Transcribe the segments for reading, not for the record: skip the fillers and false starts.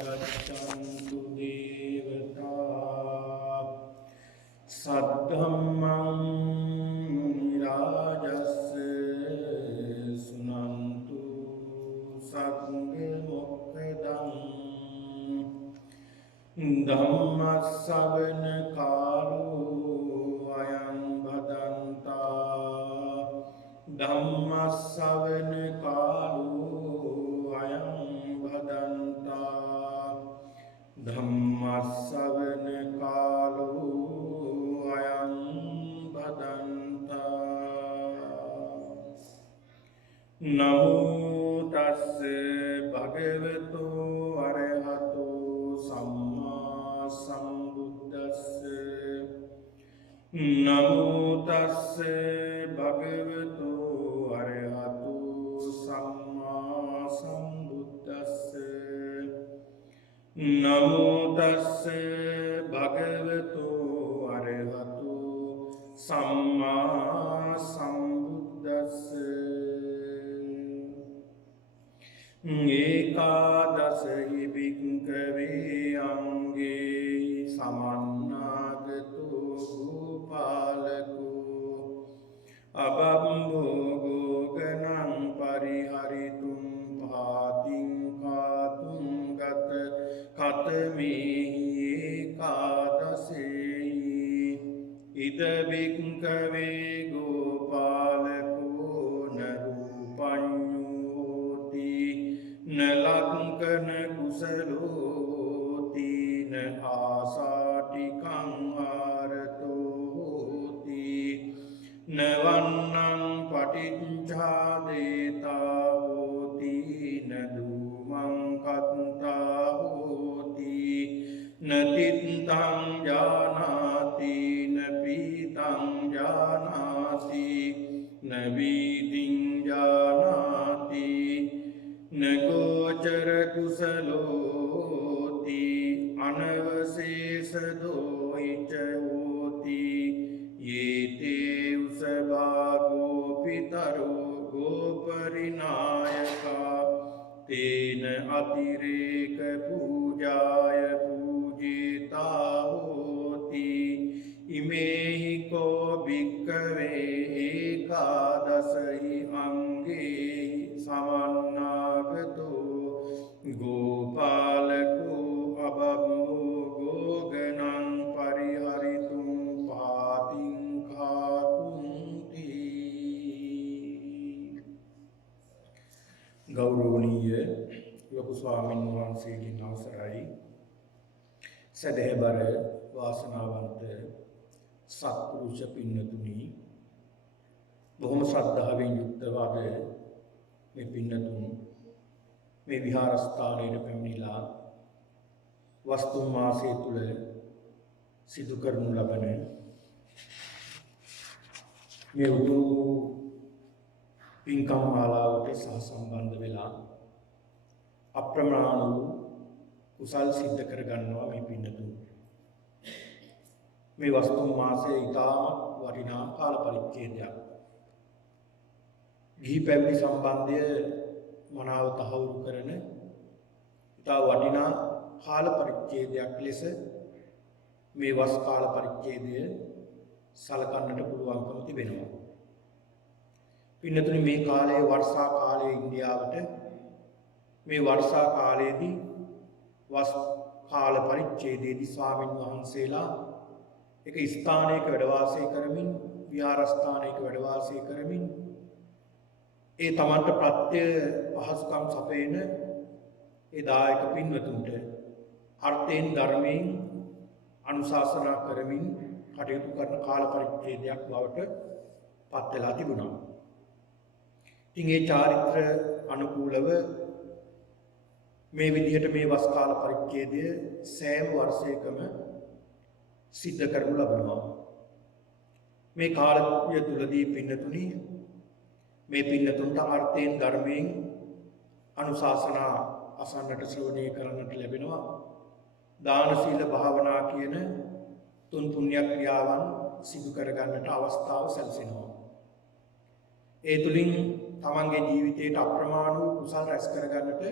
गच्छन्तु देवता सद्धम्मं मुनिराजस्य सुनन्तु सद्गुणोक्तम् धम्मश्रवण कालो अयं भदन्ता धम्मश्रवण कालो अयं भदन्ता धम्मश्रवण कालो अयं भदन्ता नमो तस्से भगवतो अरहतो सम्मा सम्बुद्धस्से नमो तस्से भगवतो अरहतो सम्मा सम्बुद्धस्से नमो तस्से भगवतो अरहतो सम्मा सम्बुद्धस्से एकादशहि भिक्खवे अंगे समन्नागतो गोपालको अबम्भोगो गणं परिहरितुं भातिं खातुं गत कतमेहि एकादशेहि इद भिक्खवे गोपालको न रूपञ्जोति न लङ्कन कुशलोति न आसाटिकं आरतोति न वन्नं पटिञ्छादेता होति न धूमं कन्ता होति न तिन्तं जानाति न पीतं जानाति न वीतिं जानाति न गोचर कुशलोति अनवशेष दोष होति ये ते उसभागोपितरो गोपरिनायका तेन अतिरेक पूजाय पूजिता होति इमे हि को भिक्खवे एकादशहि अंगे समन्नागतो गोपालको अबम्भोगो गणं परिहरितुं पातिं खातुंति। गौरवनीय ලොකු ස්වාමීන් වහන්සේගෙන් අවසරයි සදහැබර වාසනාවන්ත සත්පුරුෂ පින්නතුනි බොහොම ශ්‍රද්ධාවෙන් යුක්තව අද මේ පින්නතුන් මේ විහාරස්ථානයේ පැමිණිලා වස්තු මාසය තුල සිදු කරනු ලබන මේ උතුම් පින්කම් මාලාවට සහසම්බන්ධ වෙලා අප්‍රමාණ වූ කුසල් සිද්ධ කර ගන්නවා මේ පින්නතුන්. මේ වස්තු මාසයේ ඊටාම වටිනා කාල පරිච්ඡේදයක්. ගිහි පැවිදි සම්බන්ධය මනාව තහවුරු කරන ඊටා වටිනා කාල පරිච්ඡේදයක් ලෙස මේ වස් කාල පරිච්ඡේදය සලකන්නට පුළුවන්කම තිබෙනවා. පින්නතුනි මේ කාලයේ වර්ෂා කාලයේ ඉන්දියාවට මේ වර්ෂා කාලයේදී වස් කාල පරිච්ඡේදයේදී ස්වාමීන් වහන්සේලා එක ස්ථානයක වැඩ වාසය කරමින් විහාරස්ථානයක වැඩ වාසය කරමින් ඒ තමන්ට ප්‍රත්‍ය පහසුකම් සපයන ඒ දායක පින්වතුන්ට අර්ථයෙන් ධර්මයෙන් අනුශාසනා කරමින් කටයුතු කරන කාල පරිච්ඡේදයක් බවට පත් වෙලා තිබුණා. ඉතින් ඒ චාරිත්‍ර අනුකූලව මේ විදිහට මේ වස් කාල පරිච්ඡේදය සෑම වර්ෂයකම සිද්ධ කරනු ලබනවා. මේ කාලය තුලදී පින්නතුනි මේ පින්නතුන්ට අර්ථයෙන් ධර්මයෙන් අනුශාසනා අසන්නට ශ්‍රවණය කරන්නට ලැබෙනවා. දාන සීල භාවනා කියන තුන් පුණ්‍ය ක්‍රියාවන් සිදු කර ගන්නට අවස්ථාව සැලසෙනවා. ඒ තුලින් තමන්ගේ ජීවිතයට අප්‍රමාණ වූ කුසල් රැස් කර ගන්නට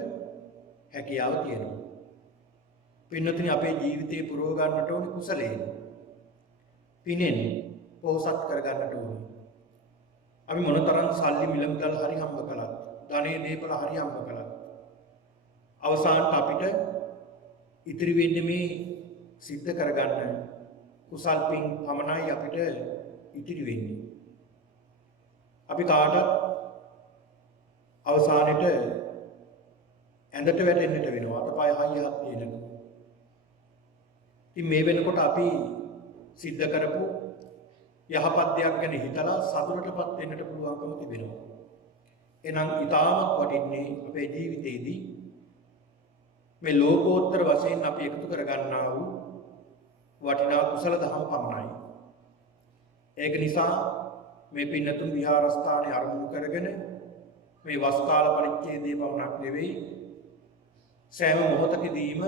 හැකියාව තියෙනවා. පින්නතුනි අපේ ජීවිතේ පුරව ගන්නට ඕනේ කුසලයෙන්. පිනෙන් පෝසත් කර ගන්නට ඕනේ. අපි මොනතරම් සල්ලි මිල මුදල් හරි හම්බ කළත්, ධනෙ දීපල හරි හම්බ කළත්, අවසානට අපිට ඉතිරි වෙන්නේ මේ සිද්ධ කරගන්න කුසල් පින් පමණයි අපිට ඉතිරි වෙන්නේ. අපි කාටත් අවසානෙට ඇඳට වැටෙන්නට වෙනවා. අතපය හයියක් තියෙනවා. ඉතින් මේ වෙනකොට අපි සිද්ධ කරපු යහපත් දෙයක් ගැන හිතලා සතුටටපත් වෙන්නට පුළුවන්කම තිබෙනවා. එහෙනම් ඊටමත් වටින්නේ අපේ ජීවිතේදී මේ ලෝකෝත්තර වශයෙන් අපි එකතු කරගන්නා වූ වටිනා කුසල දහම පමණයි. ඒක නිසා මේ පින්නතුන් විහාරස්ථානයේ අරමුණු කරගෙන මේ වස් කාල පරිච්ඡේදයේ පමණක් නෙවෙයි සෑම මොහොතකදීම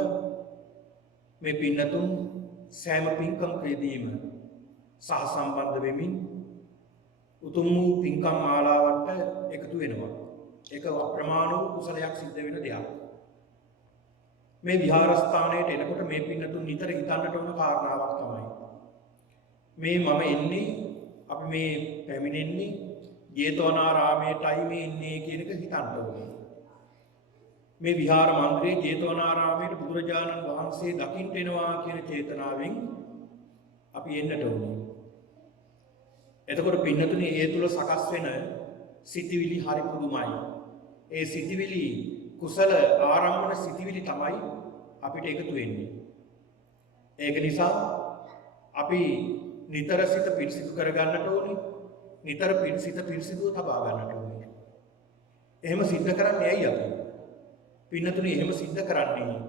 මේ පින්නතුන් සෑම පින්කම්කදීම සහ සම්බන්ධ වෙමින් උතුම් වූ පින්කම් මාලාවට එකතු වෙනවා. ඒක අප්‍රමාණ වූ කුසලයක් සිද්ධ වෙන දෙයක්. මේ විහාරස්ථානයට එනකොට මේ පින්නතුන් නිතර හිතන්නට ඕන කාරණාවක් තමයි. මේ මම එන්නේ අපි මේ පැමිණෙන්නේ ජේතවනාරාමයටයි මේ ඉන්නේ කියන එක හිතන්න ඕනේ. මේ විහාර මන්දිරයේ ජේතවනාරාමයට බුදුරජාණන් වහන්සේ දකින්න එනවා කියන චේතනාවෙන් අපි එන්නට ඕනේ. එතකොට පින්නතුනි ඒ තුල සකස් වෙන සිතිවිලි හරි පුදුමයි. ඒ සිතිවිලි කුසල ආරම්භන සිතිවිලි තමයි අපිට එකතු වෙන්නේ. ඒක නිසා අපි නිතර සිත පිරිසිදු කරගන්නට ඕනේ. නිතර සිත පිරිසිදුව තබා ගන්නට ඕනේ. එහෙම සිද්ධ කරන්නේ ඇයි අපි? පින්නතුනි එහෙම සිද්ධ කරන්නේ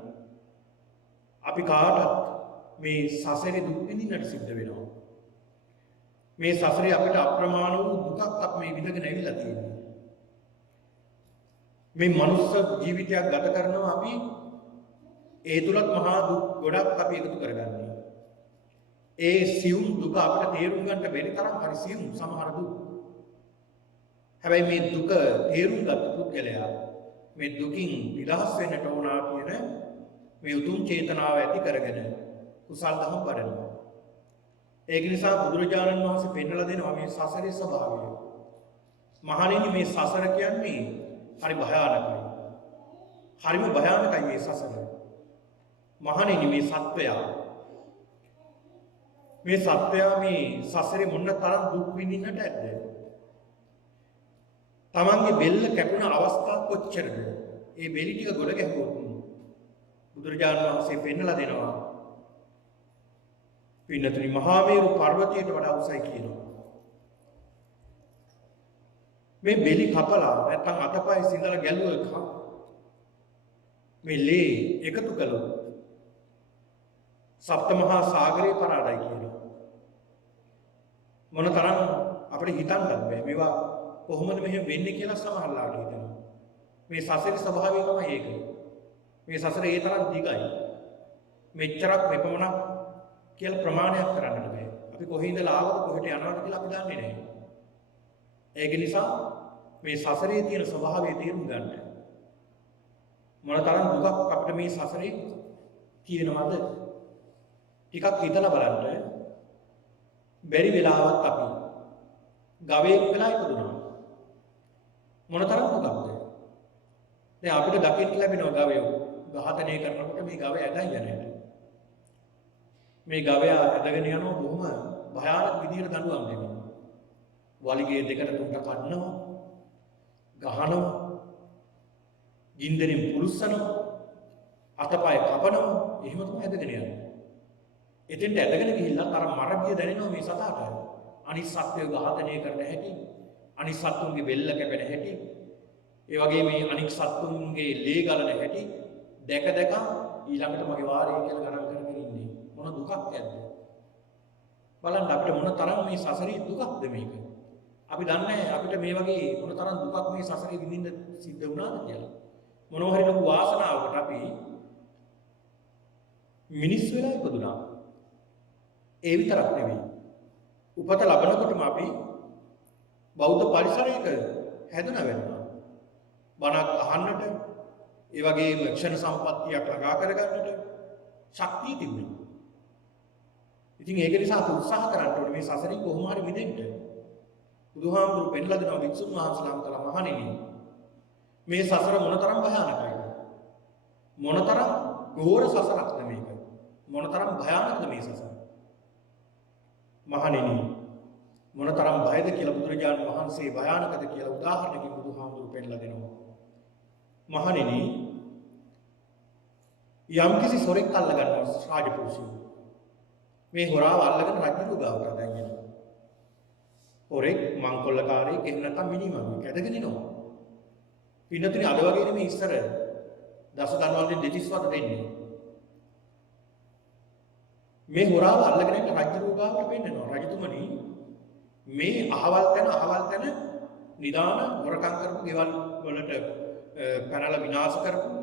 අපි කාටත් මේ සසරේ දුක් විඳින්නට සිද්ධ වෙනවා. මේ සසරේ අපිට අප්‍රමාණ වූ දුකක් අපි මේ විඳගෙන ඇවිල්ලා තියෙනවා. මේ මනුස්ස ජීවිතයක් ගත කරනවා අපි ඒ තුලත් මහා දුක් ගොඩක් අපි එකතු කරගන්නවා. ඒ සියුම් දුක අපිට තේරුම් ගන්නට බැරි තරම් හරි සියුම් සමහර දුක්. හැබැයි මේ දුක තේරුම් ගත්ත පුද්ගලයා මේ දුකින් නිදහස් වෙන්නට ඕනා කියන මේ උතුම් චේතනාව ඇති කරගෙන කුසල් දහම් වඩනවා. ඒක නිසා බුදුරජාණන් වහන්සේ පෙන්වලා දෙනවා මේ සසරේ ස්වභාවය. මහණෙනි මේ සසර කියන්නේ හරි භයානකයි. හරිම භයානකයි මේ සසර. මහණෙනි මේ සත්වයා මේ සසරේ මොන තරම් දුක් විඳින්නට ඇද්ද? තමන්ගේ බෙල්ල කැපුණ අවස්ථා කොච්චරද? ඒ බෙලි ටික ගොඩ ගැහුවොත් බුදුරජාණන් වහන්සේ පෙන්වලා දෙනවා. පින්නතුනි මහා මේරු පර්වතයට වඩා උසයි කියනවා. මේ බෙලි කපලා නැත්නම් අතපය සිඳලා ගැලුවක මේ ලේ එකතු කළොත් සප්තමහා සාගරේ පරාදයි කියනවා. මොනතරම් අපිට හිතන්නත් බෑ මේවා කොහොමද මෙහෙම වෙන්නේ කියලා සමහරලාට හිතනවා. මේ සසරේ ස්වභාවය තමයි ඒක. මේ සසරේ ඒ තරම් දිගයි. මෙච්චරක් මෙපමණක් කියලා ප්‍රමාණයක් කරන්නට බෑ. අපි කොහේ ඉඳලා ආවද කොහෙට යනවද කියලා අපි දන්නේ නැහැ. ඒක නිසා මේ සසරේ තියෙන ස්වභාවය තේරුම් ගන්න. මොනතරම් දුකක් අපිට මේ සසරේ තියෙනවද? ටිකක් හිතලා බලන්න. බැරි වෙලාවත් අපි ගවයෙක් වෙලා ඉපදුනා. මොනතරම් දුකක්ද? දැන් අපිට දකින්න ලැබෙනවා ගවයෝ ඝාතනය කරනකොට මේ ගවය ඇදයි යන්නේ. මේ ගවයා ඇදගෙන යනවා බොහොම භයානක විදිහට දඬුවම් දෙනවා. වලිගේ දෙකට තුනට කඩනවා, ගහනවා, ගින්දරින් පුරුස්සනවා, අතපය කපනවා, එහෙම තමයි ඇදගෙන යන්නේ. එතෙන්ට ඇදගෙන ගිහිල්ලා අර මරබිය දැනෙනවා මේ සතාට. අනිත් සත්වය ඝාතනය කරන හැටි, අනිත් සත්තුන්ගේ බෙල්ල කැපෙන හැටි, ඒ වගේ මේ අනිත් සත්තුන්ගේ ලේ ගලන හැටි දැක දැක ඊළඟට මගේ වාරය කියලා ගණන් කරගෙන ඉන්නේ. මොන දුකක් ඇද්ද? බලන්න අපිට මොන තරම් මේ සසරේ දුකක්ද මේක. අපි දන්නේ අපිට මේ වගේ මොන තරම් දුකක් මේ සසරේ විඳින්න සිද්ධ වුණාද කියලා. මොනවා හරි ලොකු වාසනාවකට අපි මිනිස් වෙලා ඉපදුනා. ඒ විතරක් නෙවෙයි. උපත ලබනකොටම අපි බෞද්ධ පරිසරයක හැදුනා වෙනවා. බණක් අහන්නට, ඒ වගේම ක්ෂණ සම්පත්තියක් ළඟා කරගන්නට ශක්තිය තිබුණා. ඉතින් ඒක නිසා අපි උත්සාහ කරන්න ඕනේ මේ සසරින් කොහොම හරි මිදෙන්න. බුදුහාමුදුරු පෙන්ලා දෙනවා වික්ෂුන් වහන්සේලාම කළා මහණෙනි මේ සසර මොනතරම් භයානකයිද? මොනතරම් ගෝර සසරක්ද මේක? මොනතරම් භයානකද මේ සසර? මහණෙනි මොනතරම් බයද කියලා බුදුරජාණන් වහන්සේ භයානකද කියලා උදාහරණකින් බුදුහාමුදුරු පෙන්ලා දෙනවා. මහණෙනි යම්කිසි සොරෙක් අල්ල ගන්නවා රාජපුරුෂයෙක්. මේ හොරාව අල්ලගෙන රජු ගාවට දැන් යනවා. හොරෙක් මංකොල්ලකාරයෙක් එහෙම නැත්නම් මිනිමරුවෙක් ඇදගෙන එනවා. පින්නතුනි අද වගේ නෙමෙයි ඉස්සර දස දන්වලෙන් දෙතිස් වත දෙන්නේ. මේ හොරාව අල්ලගෙන ඉන්න රජු ගාවට පෙන්නනවා. රජතුමනි මේ අහවල් තැන නිදාන හොරකම් කරපු ගෙවල් වලට පැනලා විනාශ කරපු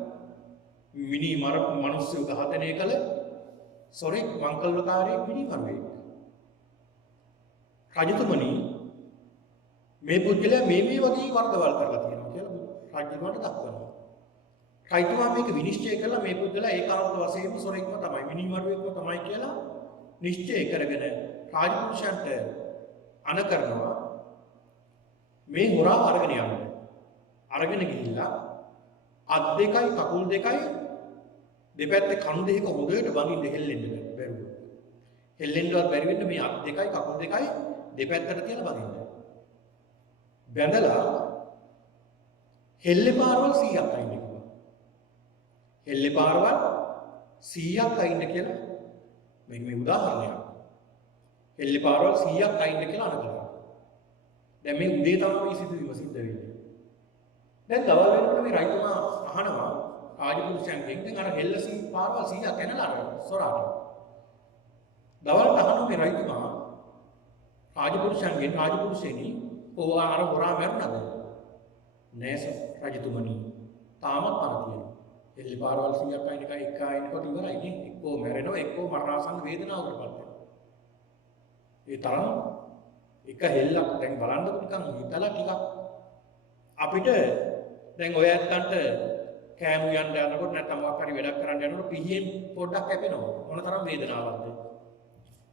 මිනි මරපු මිනිස්සු ඝාතනය කළ සොරෙක් මංකොල්ලකාරයෙක් මිනිමරුවෙක්. රජතුමනි මේ පුද්ගලයා මේ වගේ වරදවල් කරලා තියෙනවා කියලා රජුට දක්වනවා. රජතුමා මේක විනිශ්චය කළා මේ පුද්ගලයා ඒකාන්ත වශයෙන්ම සොරෙක්ම තමයි මිනිමරුවෙක්ම තමයි කියලා නිශ්චය කරගෙන රාජපුරුෂයන්ට අණ කරනවා මේ හොරා අරගෙන යන්න. අරගෙන ගිහිල්ලා අත් දෙකයි කකුල් දෙකයි දෙපැත්තේ කණු දෙක හොඳට බඳින්න හෙල්ලෙන්න බැරුව. හෙල්ලෙන්නවත් බැරි වෙන්න මේ අත් දෙකයි කකුල් දෙකයි දෙපැත්තට තියලා බඳින්න. බැඳලා හෙල්ලේ පාරවල් 100ක් අයින්න කිව්වා. හෙල්ලේ පාරවල් 100ක් අයින්න කියලා මේ උදාහරණයක්. හෙල්ලේ පාරවල් 100ක් අයින්න කියලා අනගනවා. දැන් මේ උදේ තමයි සිදුවීම සිද්ධ වෙන්නේ. දැන් දවල් වෙනකොට මේ රජතුමා අහනවා රාජපුරුෂයන්ගෙන් දැන් අර හෙල්ල පාරවල් 100ක් කනලා අර සොරාට. දවල්ට අහනවා මේ රජතුමා රාජපුරුෂයනි ඔයා අර හොරා මැරුණාද? නෑ රජතුමනි. තාමත් පණ තියෙනවා. හෙල්ල පාරවල් 100ක් අයින් එක අයින්කොට ඉවරයි නේ. එක්කෝ මැරෙනවා එක්කෝ මරණාසන්න වේදනාවකටපත් වෙනවා. ඒ තරම් එක හෙල්ලක් දැන් බලන්නකො නිකන් හිතලා ටිකක් අපිට දැන් ඔය ඇත්තන්ට කෑම යන්න යනකොට නැත්නම් මොකක් හරි වැඩක් කරන්න යනකොට පිහියෙන් පොඩ්ඩක් කැපෙනවා. මොන තරම් වේදනාවක්ද?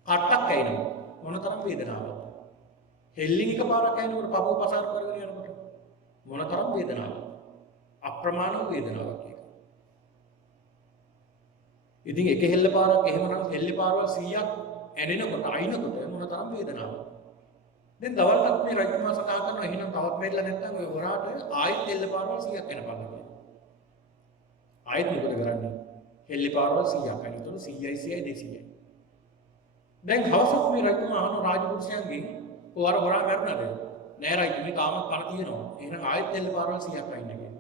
කට්ටක් කැිනවා. මොන තරම් වේදනාවක්ද? හෙල්ලින් එකපාරක් කැිනකොට පපුව පසාර කරගෙන යනකොට මොන තරම් වේදනාවක්ද? අප්‍රමාණ වේදනාවක් ඒක. ඉතින් එක හෙල්ල පාරක් එහෙමනම් හෙල්ල පාරවල් 100ක් ඇනෙනකොට අයින්කොට මොන තරම් වේදනාවක්ද? දැන් දවල්ට මේ රජතුමා සකහා කරනවා එහෙනම් තවත් මෙල්ල නැත්නම් ඔය හොරාට ආයෙත් හෙල්ල පාරවල් 100ක් එනපන්න කියලා. ආයෙත් මොකද කරන්නේ? හෙල්ල පාරවල් 100ක් අනිතොට 100යි 200යි. දැන් හවසක් මේ රජතුමා අහන රාජපුරුෂයන්ගෙන් ඔයාලා හොරා මැරුණාද? නෑ රජතුමනි තාමත් පණ තියෙනවා. එහෙනම් ආයෙත් හෙල්ල පාරවල් 100ක් අයින්න කියලා.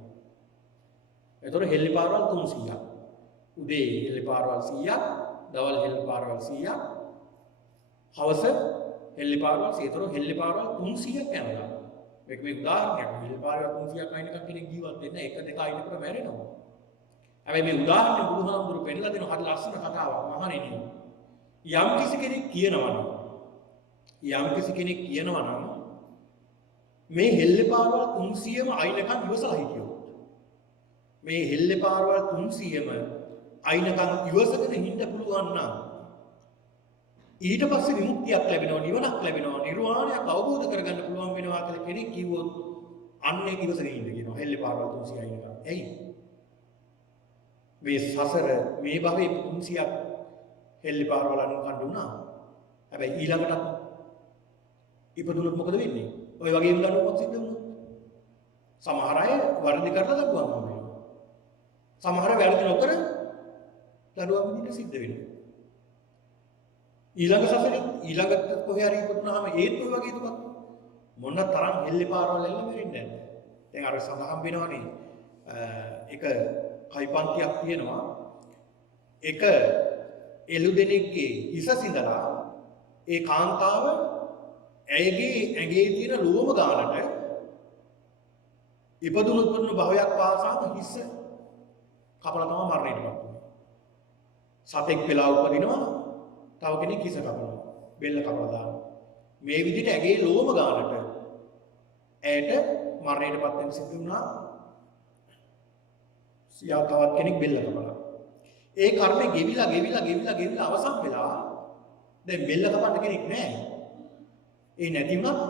එතකොට හෙල්ල පාරවල් 300ක්. උදේ හෙල්ල පාරවල් 100ක්, දවල් හෙල්ල පාරවල් 100ක්, හවස හෙල්ලි පාරවල් 100. හෙල්ලි පාරවල් 300ක් යනවා. මේක මේ උදාහරණයක්. හෙල්ලි පාරවල් 300ක් අයින් එකක් කෙනෙක් ජීවත් වෙන්න එක දෙක අයින්කට මැරෙනවා. හැබැයි මේ උදාහරණය බුදුහාමුදුරු පෙන්නලා දෙන හරි ලස්සන කතාවක්. මහණෙනි යම් කිසි කෙනෙක් කියනවා නම් මේ හෙල්ලි පාරවල් 300ම අයින් එකක් ඉවසලා හිටියොත් මේ හෙල්ලි පාරවල් 300ම අයින් එකක් ඉවසගෙන ඉන්න පුළුවන් නම් ඊට පස්සේ විමුක්තියක් ලැබෙනවා, නිවනක් ලැබෙනවා, නිර්වාණයක් අවබෝධ කරගන්න පුළුවන් වෙනවා කියලා කෙනෙක් කිව්වොත් අන්නේ ඉවසගෙන ඉන්න කියනවා හෙල්ලේ පාරවල් 300 අයින් එකක්. ඇයි? මේ සසර මේ භවයේ 300ක් හෙල්ලේ පාරවල් අනුන් කන්න උනා. හැබැයි ඊළඟට ඉපදුනොත් මොකද වෙන්නේ? ඔය වගේම දඬුවමක් සිද්ධ වුණොත්. සමහර අය වර්ධි කරලා දඬුවම් හම්බෙනවා. සමහර වැරදි නොකර දඬුවම් විඳින්න සිද්ධ වෙනවා. ඊළඟ සසරේ ඊළඟට කොහේ හරි ඉපදුනහම ඒත් ඔය වගේ දුකක් මොන තරම් හෙල්ලේ පාරවල් එල්ල මෙරින්නේ නැද්ද? දැන් අර සඳහන් වෙනවනේ එක කයිපන්තියක් තියෙනවා. එක එළු දෙනෙක්ගේ හිස සිඳලා ඒ කාන්තාව ඇයගේ ඇඟේ තියෙන ලෝම ගානට ඉපදුණුත් භවයක් පාසාම හිස කපලා තමයි මරණයටපත් වෙන්නේ. සතෙක් වෙලා උපදිනවා තව කෙනෙක් හිස කපනවා බෙල්ල කපලා දානවා. මේ විදිහට ඇගේ ලෝම ගානට ඇයට මරණයටපත් වෙන්න සිදු වුණා යා තවත් කෙනෙක් බෙල්ල කපලා. ඒ කර්මේ ගෙවිලා අවසන් වෙලා දැන් බෙල්ල කපන්න කෙනෙක් නැහැ. ඒ නැති වුණත්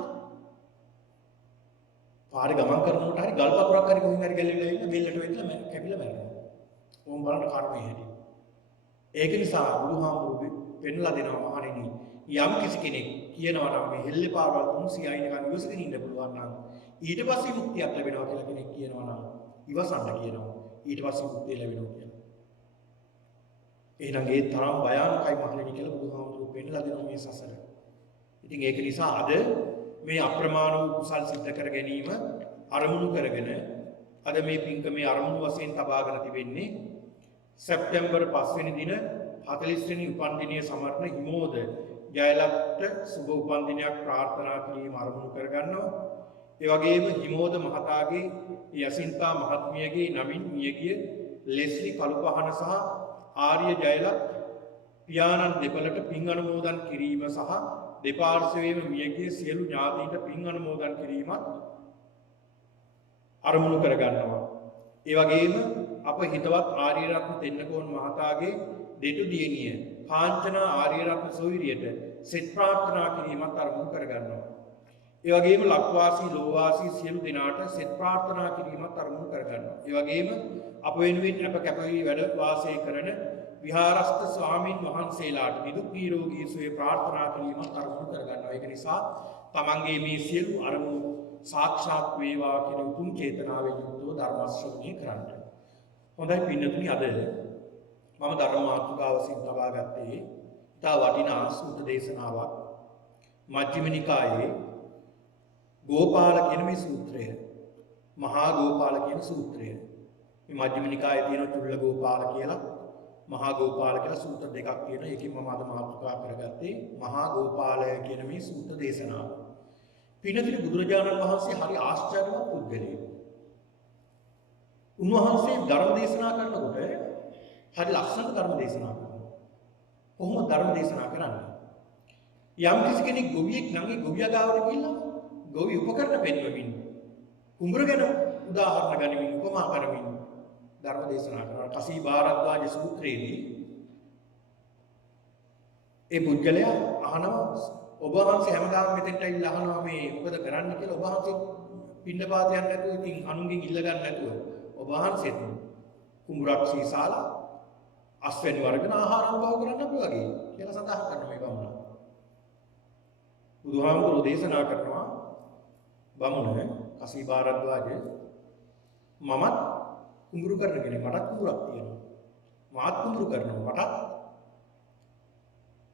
පාරේ ගමන් කරනකොට හරි ගල් පතුරක් හරි කොහෙන් හරි ගැලවිලා ඉන්න බෙල්ලට වෙట్లా කැපිලා මැරෙනවා. ඕම් බලන්න කර්මය හැටි. ඒක නිසා බුදුහාමුදුරුවෝ පෙන්ලා දෙනවා මහණෙනි යම් කිසි කෙනෙක් කියනවා නම් මේ හෙල්ලේ පාරවල් 300යි නිකන් ඉවසගෙන ඉන්න පුළුවන් නම් ඊට පස්සේ මුක්තියක් ලැබෙනවා කියලා කෙනෙක් කියනවා නම් ඉවසන්න කියනවා. ඊට පස්සේ මුක්තිය ලැබෙනවා කියලා. එහෙනම් ඒ තරම් භයානකයි මහණෙනි කියලා බුදුහාමුදුරුවෝ පෙන්ලා දෙනවා මේ සසර. ඉතින් ඒක නිසා අද මේ අප්‍රමාණ වූ කුසල් සිද්ධ කර ගැනීම අරමුණු කරගෙන අද මේ පින්කමේ අරමුණු වශයෙන් තබාගෙන තිබෙන්නේ සැප්තැම්බර් 5 වෙනි දින 40 වෙනි උපන්දිනය සමරන හිමෝද ජයලත්ට සුබ උපන්දිනයක් ප්‍රාර්ථනා කිරීම අරමුණු කරගන්නවා. ඒ වගේම හිමෝද මහතාගේ යසින්තා මහත්මියගේ නමින් මියගිය ලෙස්ලි කළුපහන සහ ආර්ය ජයලත් පියාණන් දෙපළට පින් අනුමෝදන් කිරීම සහ දෙපාර්ශ්වයේම මියගිය සියලු ඥාතීන්ට පින් අනුමෝදන් කිරීමත් අරමුණු කරගන්නවා. ඒ වගේම අප හිතවත් ආර්යරත්න තෙන්නකෝන් මහතාගේ දෙටු දියණිය කාංචනා ආර්යරත්න සොයුරියට සෙත් ප්‍රාර්ථනා කිරීමත් අරමුණු කරගන්නවා. ඒ වගේම ලක්වාසී ලෝවාසී සියලු දෙනාට සෙත් ප්‍රාර්ථනා කිරීමත් අරමුණු කරගන්නවා. ඒ වගේම අප වෙනුවෙන් අප කැපවී වැඩ වාසය කරන විහාරස්ථ ස්වාමීන් වහන්සේලාට නිදුක් නිරෝගී සුවය ප්‍රාර්ථනා කිරීමත් අරමුණු කරගන්නවා. ඒක නිසා තමන්ගේ මේ සියලු අරමුණු සාක්ෂාත් වේවා කියන උතුම් චේතනාවෙන් යුක්තව ධර්ම ශ්‍රවණය කරන්න. හොඳයි පින්නතුනි, අද මම ධර්ම මාතෘකාවසින් ලබා ගත්තේ ඉතා වටිනා සූත්‍ර දේශනාවක්. මජ්ක්‍ධිම නිකායේ ගෝපාල කියන මේ සූත්‍රය, මහා ගෝපාල කියන සූත්‍රය. මේ මජ්ක්‍ධිම නිකායේ තියෙන චුල්ල ගෝපාල කියලා මහා ගෝපාල කියලා සූත්‍ර දෙකක් තියෙනවා. ඒකෙන් මම අද මාතෘකා කරගත්තේ මහා ගෝපාලය කියන මේ සූත්‍ර දේශනාව. පින්නතුනි, බුදුරජාණන් වහන්සේ හරි ආශ්චර්යමත් පුද්ගලයෙක්. උන්වහන්සේ ධර්ම දේශනා කරනකොට හරි ලස්සන ධර්ම දේශනා කරනවා. කොහොමද ධර්ම දේශනා කරන්නේ? යම් කිසි කෙනෙක් ගොවියෙක් නම් ඒ ගොවියා ගාවට ගිහිල්ලා ගොවි උපකරණ පෙන්වමින් කුඹුර ගැන උදාහරණ ගනිමින් උපමා කරමින් ධර්ම දේශනා කරනවා. කසී භාරද්වාජ සූත්‍රයේදී ඒ පුද්ගලයා අහනවා, ඔබ වහන්සේ හැමදාම මෙතෙන්ට ඇවිල්ලා අහනවා මේ මොකද කරන්න කියලා. ඔබ වහන්සේ පින්නපාත යන්නේ නැතුව, ඉතින් අනුන්ගෙන් ඉල්ල ගන්න නැතුව ඔබ වහන්සේත් කුඹුරක් සීසාලා අස්වැනි වර්ගන ආහාර අනුභව කරන්න අපි වගේ කියලා සඳහන් කරනවා මේ බමුණ. බුදුහාමුදුරුවෝ දේශනා කරනවා, බමුණ කසී භාරද්වාජ, මමත් කුඹුරු කරන කෙනෙක්, මටත් කුඹුරක් තියෙනවා. මාත් කුඹුරු කරනවා, මටත්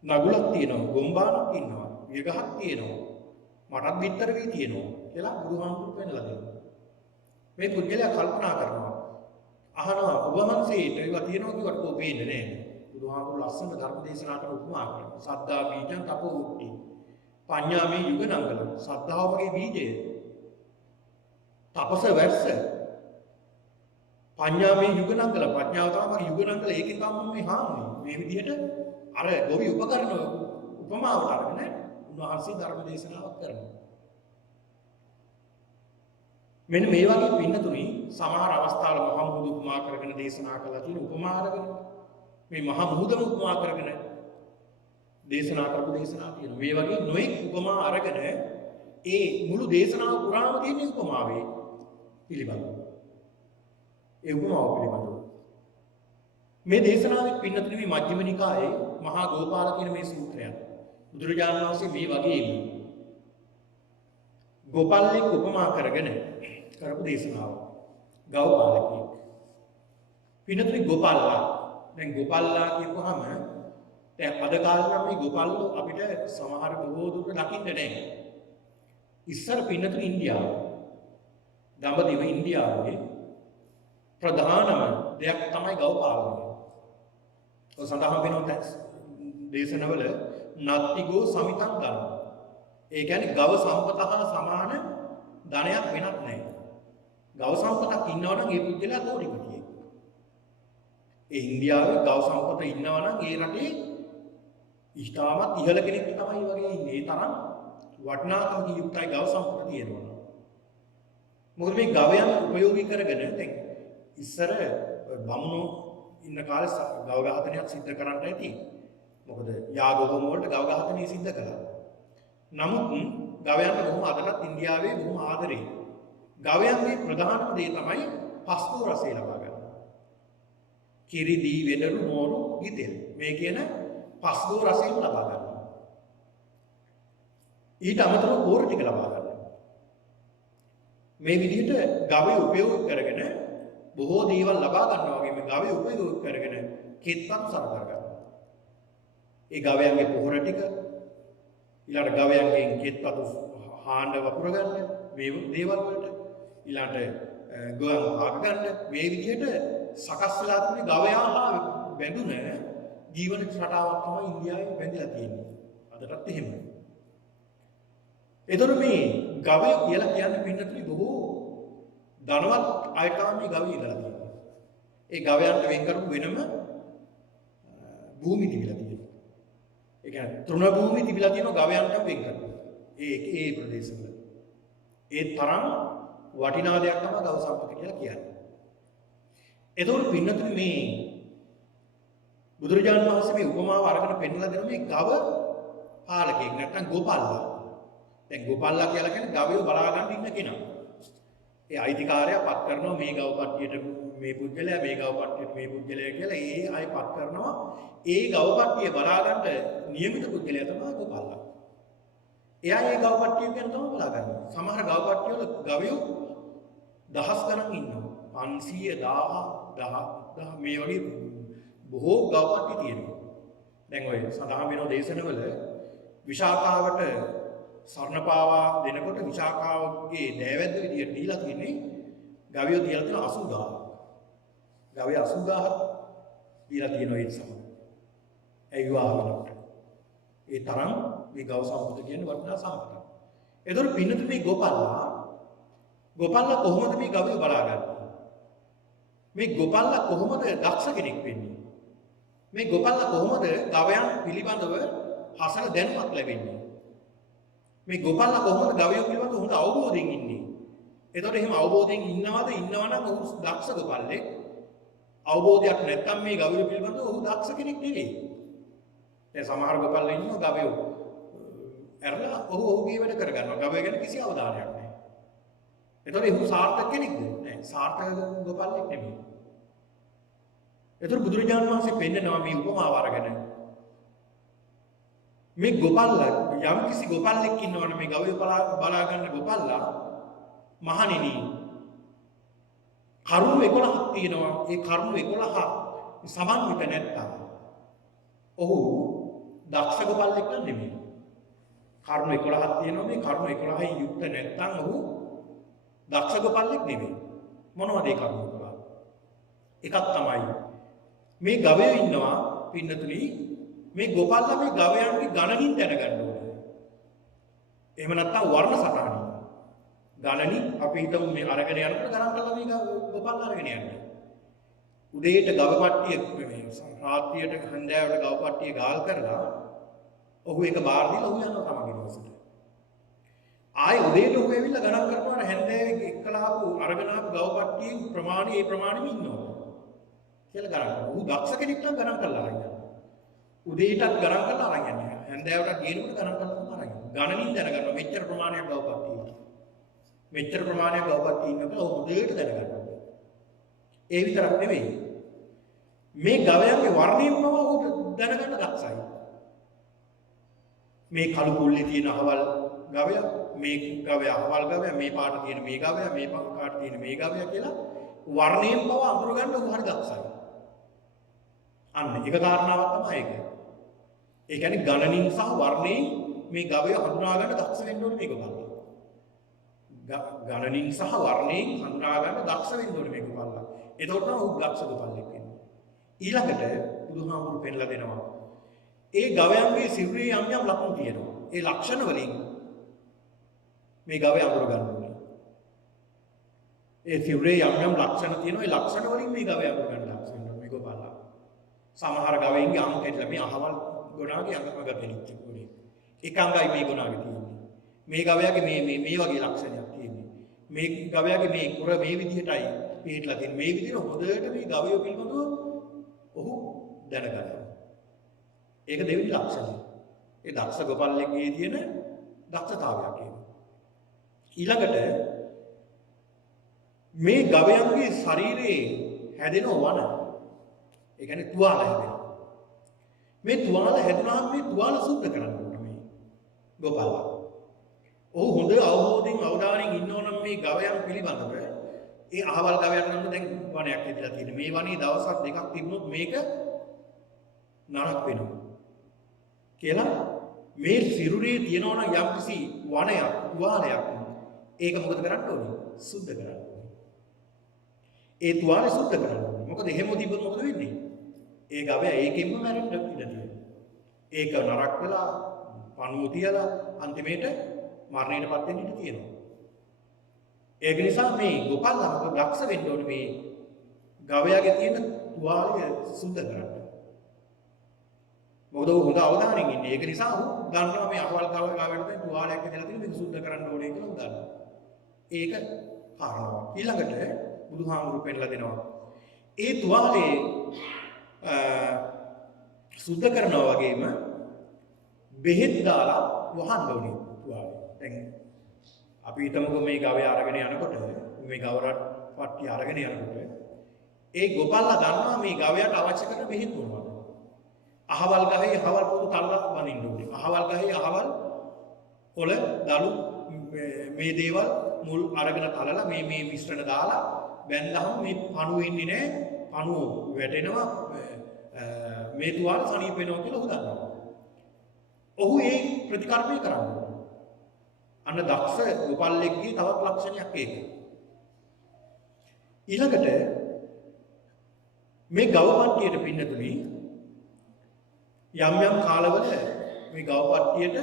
නගුලක් තියෙනවා, ගොම්බානක් ඉන්නවා, වියගහක් තියෙනවා, මටත් බිත්තර වී තියෙනවා කියලා බුදුහාමුදුරුවෝ පෙන්නලා දෙනවා. මේ පුද්ගලයා කල්පනා කරනවා, අහනවා ඔබ වහන්සේට ඒවා තියෙනවා කිව්වට කොහොම පේන්නේ නැහැ. බුදුහාමුදුරුවෝ ලස්සන ධර්ම දේශනා කරන උපමා කරනවා. සද්දා බීජං තපෝ උක්ති. පඤ්ඤාමේ යුගනංගල. සද්ධාව වගේ බීජය. තපස වැස්ස. පඤ්ඤාමේ යුගනංගල. ප්‍රඥාව තමයි යුගනංගල. ඒකෙන් තමයි මේ හාන්නේ. මේ විදිහට අර ගොවි උපකරණ උපමාවට අරගෙන උන්වහන්සේ ධර්ම දේශනාවක් කරනවා. මෙන්න මේ වගේ පින්නතුනි සමහර අවස්ථාවල මහ මුහුද උපමා කරගෙන දේශනා කළා තියෙන උපමා අරගෙන මේ මහ මුහුදම උපමා කරගෙන දේශනා කරපු දේශනා තියෙනවා. මේ වගේ නොඑක් උපමා අරගෙන ඒ මුළු දේශනාව පුරාම තියෙන උපමාවේ පිළිබඳව. ඒ උපමාව පිළිබඳව මේ දේශනාවේ පින්නතුනි මේ මජ්ක්‍ධිම නිකායේ මහා ගෝපාල කියන මේ සූත්‍රය බුදුරජාණන් වහන්සේ මේ වගේම ගෝපාලෙක් උපමා කරගෙන කරපු දේශනාව. ගෝපාලකෙක්. පින්නතුනි ගෝපාලලා. දැන් ගෝපාලලා කියපුවාම දැන් අද කාලේ නම් මේ ගෝපාලෝ අපිට සමහර බොහෝ දුරට දකින්න නැහැ. ඉස්සර පින්නතුනි ඉන්දියාව. දඹදිව ඉන්දියාවේ ප්‍රධානම දෙයක් තමයි ගෝපාලනය. ඔය සඳහන් වෙනවා දේශනවල නත්තිගෝ සමිතං ධන. ඒ කියන්නේ ගව සම්පත හා සමාන ධනයක් වෙනත් නැහැ. ගව සම්පතක් ඉන්නවා නම් ඒ පුද්ගලයා කෝටිපතියෙක්. ඒ ඉන්දියාවේ ගව සම්පත ඉන්නවා නම් ඒ රටේ ඉස්තාමත් ඉහළ කෙනෙක් තමයි වගේ ඉන්නේ. ඒ තරම් වටිනාකමකින් යුක්තයි ගව සම්පත තියෙනවා. මොකද මේ ගවයන් උපයෝගී කරගෙන දැන් ඉස්සර බමුණෝ ඉන්න කාලේ ගව ඝාතනයක් සිද්ධ කරන්න ඇති. මොකද යාග හෝම වලට ගව ඝාතනය සිද්ධ කළා. නමුත් ගවයන්ට බොහොම අදටත් ඉන්දියාවේ බොහොම ආදරේ. ගවයන්ගේ ප්‍රධානම දේ තමයි පස්කෝ රසය ලබා ගන්න. කිරි දී වෙනරු මෝරු ගිතෙල් මේ කියන පස්කෝ රසය ලබා ගන්න. ඊට අමතරව පෝර ටික ලබා ගන්න. මේ විදිහට ගවය උපයෝග කරගෙන බොහෝ දේවල් ලබා ගන්නවා වගේ මේ ගවය උපයෝග කරගෙන කෙත්පත් සරකර ගන්නවා. ඒ ගවයන්ගේ පොහොර ටික ඊළඟ ගවයන්ගෙන් කෙත්පත් හාඬ වපුර ගන්න මේ දේවල් වලට ඊළඟට ගොයන් ආග ගන්න මේ විදිහට සකස් වෙලා තියෙන ගවයා හා බැඳුන ජීවන රටාවක් තමයි ඉන්දියාවේ බැඳලා තියෙන්නේ. අදටත් එහෙමයි. ඒතර මේ ගවය කියලා කියන්නේ පින්නතුනි බොහෝ ධනවත් අයට තමයි ගවය ඉඳලා තියෙන්නේ. ඒ ගවයන්ට වෙන් කරපු වෙනම භූමි තිබිලා තියෙනවා. ඒ කියන්නේ තෘණ භූමි තිබිලා තියෙනවා ගවයන්ට වෙන් කරපු. ඒ ප්‍රදේශවල. ඒ තරම් වටිනා දෙයක් තමයි ගව සම්පත කියලා කියන්නේ. ඒතකොට පින්නතුනි මේ බුදුරජාණන් වහන්සේ මේ උපමාව අරගෙන පෙන්නලා දෙන මේ ගව පාලකයෙක් නැත්නම් ගෝපල්ලා. දැන් ගෝපල්ලා කියලා කියන්නේ ගවයෝ බලා ගන්න ඉන්න කෙනා. ඒ අයිතිකාරයා පත් කරනවා මේ ගව පට්ටියට මේ පුජ්‍යලයා මේ ගව පට්ටියට මේ පුජ්‍යලයා කියලා ඒ අය පත් කරනවා. ඒ ගව පට්ටිය බලා ගන්න නියමිත පුජ්‍යලයා තමයි ගෝපල්ලා. එයා ඒ ගව පට්ටිය ගැන තමයි බලා ගන්න. සමහර ගව පට්ටිය වල ගවයෝ දහස් ගණන් ඉන්නවා. 500 1000 මේ වගේ බොහෝ ගව පට්ටි තියෙනවා. දැන් ඔය සඳහන් වෙන දේශනවල විශාඛාවට සර්ණපාවා දෙනකොට විශාඛාවගේ දෑවැද්ද විදියට දීලා තියෙන්නේ ගවයෝ තියලා තියෙන 80000. ගවය 80000 දීලා තියෙනවා ඒ සමග. ඒ විවාහවලට. ඒ තරම් මේ ගව සම්පත කියන්නේ වටිනා සම්පතක්. ඒතර පින්නතු මේ ගෝපල්ලා කොහොමද මේ ගවය බලාගන්නේ? මේ ගෝපල්ලා කොහොමද දක්ෂ කෙනෙක් වෙන්නේ? මේ ගෝපල්ලා කොහොමද ගවයන් පිළිබඳව හසල දැනුමක් ලැබෙන්නේ? මේ ගෝපල්ලා කොහොමද ගවයන් පිළිබඳව හොඳ අවබෝධයෙන් ඉන්නේ? ඒතකොට එහෙම අවබෝධයෙන් ඉන්නවනම් ඔහු දක්ෂ ගෝපල්ලෙක්. අවබෝධයක් නැත්නම් මේ ගවයන් පිළිබඳව ඔහු දක්ෂ කෙනෙක් නෙවෙයි. දැන් සමහර ගෝපල්ලා ඉන්නවා ගවයෝ ඇරලා ඔහුගේ වැඩ කරගන්නවා. ගවය ගැන කිසි අවධානයක් නැහැ. ඒතකොට ඔහු සාර්ථක කෙනෙක්ද? නෑ. සාර්ථක ගෝපල්ලෙක් නෙමෙයි. ඒතකොට බුදුරජාණන් වහන්සේ පෙන්නනවා මේ උපමාව අරගෙන මේ ගෝපල්ලා යම් කිසි ගෝපල්ලෙක් ඉන්නවනේ මේ ගවය බලා ගන්න ගෝපල්ලා මහණෙනි කරුණු 11ක් තියෙනවා. ඒ කරුණු 11 සමන්විත නැත්තම් ඔහු දක්ෂ ගෝපල්ලෙක් නෙමෙයි. කරුණු 11ක් තියෙනවා. මේ කරුණු 11යි යුක්ත නැත්තම් ඔහු දක්ෂ ගෝපල්ලෙක් නෙමෙයි. මොනවද ඒ කරුණු 11? එකක් තමයි මේ ගවයෝ ඉන්නවා පින්නතුනි මේ ගෝපල්ලා මේ ගවයන්ගේ ගණනින් දැනගන්න ඕනේ. එහෙම නැත්නම් වර්ණ සටහන. ගණනින් අපි හිතමු මේ අරගෙන යනකොට ගණන් කරලා මේ ගෝපල්ලා අරගෙන යන්නේ. උදේට ගව පට්ටිය මේ රාත්‍රියට හන්දෑවට ගව පට්ටිය ගාල් කරලා ඔහු ඒක බාර දීලා ඔහු යනවා තමන්ගේ දවසට. ආයෙ උදේට ඔහු ඇවිල්ලා ගණන් කරනවා හැන්දෑවේ එක්කලාපු අරගෙන ආපු ගව පට්ටියේ ප්‍රමාණය ඒ ප්‍රමාණෙම ඉන්නවා කියලා ගණන් කරනවා. ඔහු දක්ෂ කෙනෙක් නම් ගණන් කරලා අරන් යනවා. උදේටත් ගණන් කරලා අරන් යනවා. හැන්දෑවට ගේනකොට ගණන් කරලා අරන් යනවා. ගණනින් දැනගන්නවා මෙච්චර ප්‍රමාණයක් ගව පට්ටිය. මෙච්චර ප්‍රමාණයක් ගව පට්ටිය ඉන්නකොට ඔහු උදේට දැනගන්නවා. ඒ විතරක් නෙවෙයි. මේ ගවයන්ගේ වර්ණයෙන් පවා ඔහු දැනගන්න දක්ෂයි. මේ කළු පුල්ලේ තියෙන අහවල් ගවයා මේ ගවයා අහවල් ගවයා මේ පාට තියෙන මේ ගවයා මේ පාට තියෙන මේ ගවයා කියලා වර්ණයෙන් පවා අඳුර ගන්න ඔහු හරි දක්ෂයි. අන්න එක කාරණාවක් තමයි ඒක. ඒ කියන්නේ ගණනින් සහ වර්ණයෙන් මේ ගවය හඳුනා ගන්න දක්ෂ වෙන්න ඕනේ මේක බලන්න. ගණනින් සහ වර්ණයෙන් හඳුනා ගන්න දක්ෂ වෙන්න ඕනේ මේක බලන්න. එතකොට තමයි ඔහු දක්ෂ ගෝපල්ලෙක් වෙන්නේ. ඊළඟට බුදුහාමුදුරු පෙන්නලා දෙනවා ඒ ගවයන්ගේ සිරුරේ යම් යම් ලක්ෂණ තියෙනවා. ඒ ලක්ෂණ වලින් මේ ගවය අඳුර ගන්න ඕනේ. ඒ සිරුරේ යම් යම් ලක්ෂණ තියෙනවා. ඒ ලක්ෂණ වලින් මේ ගවය අඳුර ගන්න දක්ෂ වෙන්න ඕනේ මේක බලලා. සමහර ගවයින්ගේ අංග කියලා මේ අහවල් ගොනාගේ අංග දෙනික් තිබුණේ. එක අංගයි මේ ගොනාගේ තියෙන්නේ. මේ ගවයාගේ මේ වගේ ලක්ෂණයක් තියෙන්නේ. මේ ගවයාගේ මේ කුර මේ විදිහටයි පිටලා තියෙන මේ විදිහට හොඳට මේ ගවය පිළිබඳව ඔහු දැනගන්නවා. ඒක දෙවෙනි ලක්ෂණය. ඒ දක්ෂ ගොපල්ලෙක්ගේ තියෙන දක්ෂතාවයක් ඒක. ඊළඟට මේ ගවයන්ගේ ශරීරයේ හැදෙන වන ඒ කියන්නේ තුවාල හැදෙනවා. මේ තුවාල හැදුනහම මේ තුවාල සුද්ධ කරන්න ඕන මේ ගොපල්ලා. ඔහු හොඳ අවබෝධයෙන් අවධානයෙන් ඉන්නවනම් මේ ගවයන් පිළිබඳව ඒ අහවල් ගවයන් නම් දැන් වනයක් හැදලා තියෙන. මේ වනේ දවසක් දෙකක් තිබුණොත් මේක නරක වෙනවා. කියලා මේ සිරුරේ තියෙනවා නම් යම්කිසි වනයක් තුවාලයක් ඒක මොකද කරන්න ඕනේ? සුද්ධ කරන්න ඕනේ. ඒ තුවාලය සුද්ධ කරන්න ඕනේ. මොකද එහෙම තිබුණොත් මොකද වෙන්නේ? ඒ ගවයා ඒකෙන්ම මැරෙන්න ඉඩ තියෙනවා. ඒක නරක වෙලා පණුව තියලා අන්තිමේට මරණයටපත් වෙන්න ඉඩ තියෙනවා. ඒක නිසා මේ ගොපල්ලා දක්ෂ වෙන්න ඕනේ මේ ගවයාගේ තියෙන තුවාලය සුද්ධ කරන්න. මොකද ඔහු හොඳ අවධානයෙන් ඉන්නේ. ඒක නිසා ඔහු දන්නවා මේ අහවල් ගවයට දැන් තුවාලයක් හදලා තියෙන මේක සුද්ධ කරන්න ඕනේ කියලා ඔහු දන්නවා. ඒක කාරණාවක්. ඊළඟට බුදුහාමුදුරු පෙන්නලා දෙනවා. ඒ තුවාලේ සුද්ධ කරනවා වගේම බෙහෙත් දාලා වහන්න ඕනේ තුවාලේ. දැන් අපි හිතමුකෝ මේ ගවය අරගෙන යනකොට මේ ගවරට පට්ටි අරගෙන යනකොට ඒ ගොපල්ලා දන්නවා මේ ගවයට අවශ්‍ය කරන බෙහෙත් මොනවද? අහවල් ගහේ අහවල් පොතු තල්ලා වනින්න ඕනේ. අහවල් ගහේ අහවල් කොළ දලු මේ දේවල් මුල් අරගෙන තලලා මේ මිශ්‍රණ දාලා බැන්දහම මේ පණුව ඉන්නේ නැහැ. පණුව වැටෙනවා මේ තුවාල සනීප වෙනවා කියලා ඔහු දන්නවා. ඔහු ඒ ප්‍රතිකර්මය කරනවා. අන්න දක්ෂ ගොපල්ලෙක්ගේ තවත් ලක්ෂණයක් ඒක. ඊළඟට මේ ගව පට්ටියට පින්නතුනි යම් කාලවල මේ ගව පට්ටියට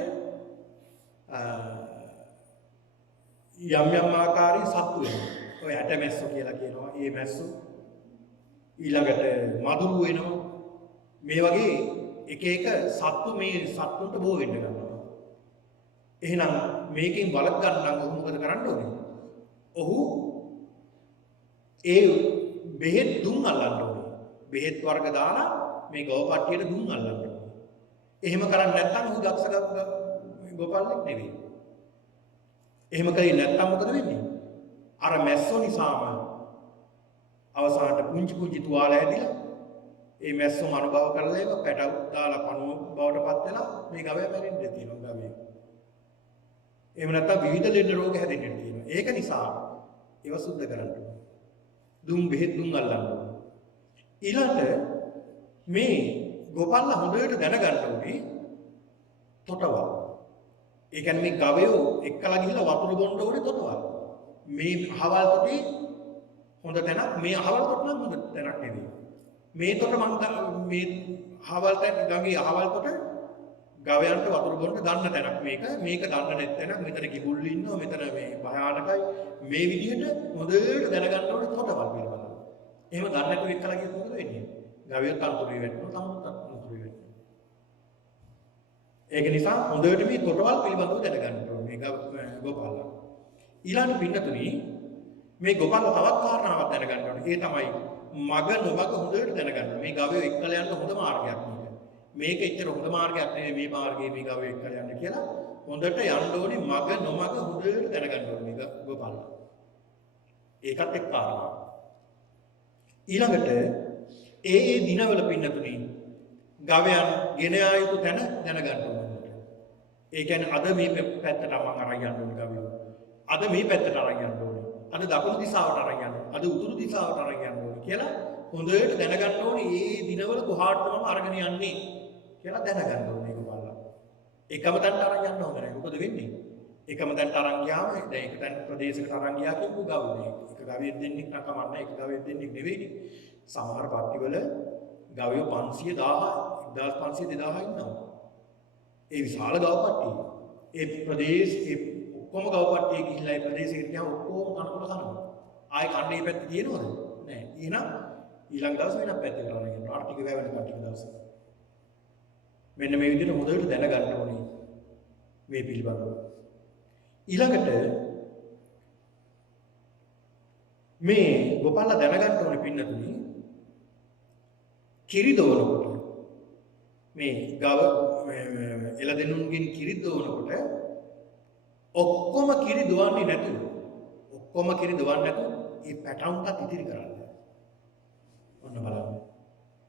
යම් ආකාරයේ සත්තු වෙනවා. ඔය ඇට මැස්සෝ කියලා කියනවා. ඒ මැස්සෝ ඊළඟට මදුරු වෙනවා. මේ වගේ එක එක සත්තු මේ සත්තුන්ට බෝ වෙන්න ගන්නවා. එහෙනම් මේකෙන් වළක් ගන්න නම් ඔහු මොකද කරන්න ඕනේ? ඔහු ඒ බෙහෙත් දුම් අල්ලන්න ඕනේ. බෙහෙත් වර්ග දාලා මේ ගව පට්ටියට දුම් අල්ලන්න ඕනේ. එහෙම කරන්නේ නැත්නම් ඔහු දක්ෂ ගොපල්ලෙක් නෙවෙයි. එහෙම කරේ නැත්නම් මොකද වෙන්නේ? අර මැස්සෝ නිසාම අවසානට පුංචි තුවාල ඇදිලා ඒ මැස්සෝ අනුභව කරලා ඒක පැටව දාලා පණුව බවට පත් වෙලා මේ ගවයා මැරෙන්න තියෙනවා ගවයා. එහෙම නැත්නම් විවිධ ලෙඩ රෝග හැදෙන්න තියෙනවා. ඒක නිසා ඒව සුද්ධ කරන්න ඕනේ. දුම් බෙහෙත් දුම් අල්ලන්න ඕනේ. ඊළඟට මේ ගොපල්ලා හොඳට දැනගන්න ඕනේ තොටවල්. ඒ කියන්නේ මේ ගවයෝ එක්කලා ගිහිල්ලා වතුර බොන්න ඕනේ තොටවල්. මේ අහවල් තොටේ හොඳ තැනක් මේ අහවල් තොට නම් හොඳ තැනක් නෙවෙයි. මේ තොට මම මේ අහවල් තැන ගඟේ අහවල් තොට ගවයන්ට වතුර බොන්න ගන්න තැනක් මේක. මේක ගන්න නැත්නම් මෙතන කිඹුල්ලු ඉන්නවා මෙතන මේ භයානකයි. මේ විදිහට හොඳට දැනගන්න ඕනේ තොටවල් පිළිබඳව. එහෙම දන්නේ නැතුව එක්කලා ගියොත් මොකද වෙන්නේ? ගවයෝ තනතුරු වෙනවා තමනුත් තනතුරු වෙනවා. ඒක නිසා හොඳට මේ තොටවල් පිළිබඳව දැනගන්න ඕනේ මේ ගොපල්ලා. ඊළඟ පින්නතුනි මේ ගොපල්ලා තවත් කාරණාවක් දැනගන්න ඕනේ. ඒ තමයි මග නොමග හොඳට දැනගන්න. මේ ගවයෝ එක්කලා යන්න හොඳ මාර්ගයක් මේක. මේක එච්චර හොඳ මාර්ගයක් නෙවෙයි මේ මාර්ගයේ මේ ගවයෝ එක්කලා යන්න කියලා හොඳට යන්න ඕනේ මග නොමග හොඳට දැනගන්න ඕනේ මේ ගොපල්ලා. ඒකත් එක්ක කාරණාවක්. ඊළඟට ඒ දිනවල පින්නතුනි ගවයන් ගෙන ආ යුතු තැන දැනගන්න ඕනේ. ඒ කියන්නේ අද මේ පැත්තට මම අරන් යන්න ඕනේ ගවයෝ. අද මේ පැත්තට අරන් යන්න ඕනේ. අද දකුණු දිශාවට අරන් යන්න ඕනේ. අද උතුරු දිශාවට අරන් යන්න ඕනේ කියලා හොඳට දැනගන්න ඕනේ. මේ දිනවල කොහාටද මම අරගෙන යන්නේ කියලා දැනගන්න ඕනේ මේක බලලා. එකම තැනට අරන් යන්න හොඳ නැහැ. මොකද වෙන්නේ? එකම තැනට අරන් ගියාම දැන් එක තැන ප්‍රදේශයකට අරන් ගියා කියපු ගවනේ. එක ගවයෙක් දෙන්නෙක් නම් කමන්නේ එක ගවයෙක් දෙන්නෙක් නෙවෙයිනේ. සමහර පට්ටිවල ගවයෝ 500 1500 2000 ඉන්නවා. ඒ විශාල ගව පට්ටිය. ඒ ප්‍රදේශ ඒ ඔක්කොම ගව පට්ටිය ගිහිල්ලා ඒ ප්‍රදේශෙට ගියාම ඔක්කොම කනකොල කනවා. ආයේ කන්නේ පැත්ත තියෙනවද? නැහැ. එහෙනම් ඊළඟ දවස් වෙනත් පැත්තකට යනවා. ආර්ථික වැවෙන කට්ටිය දවස්. මෙන්න මේ විදිහට හොඳට දැනගන්න ඕනේ මේ පිළිබඳව. ඊළඟට මේ ගෝපාලලා දැනගන්න ඕනේ පින්නතුනි කිරි දවනකොට මේ ගව එළදෙනුන්ගෙන් කිරි දවනකොට ඔක්කොම කිරි දවන්නේ නැතුව ඒ පැටවුන්ටත් ඉතිරි කරන්න. ඔන්න බලන්න.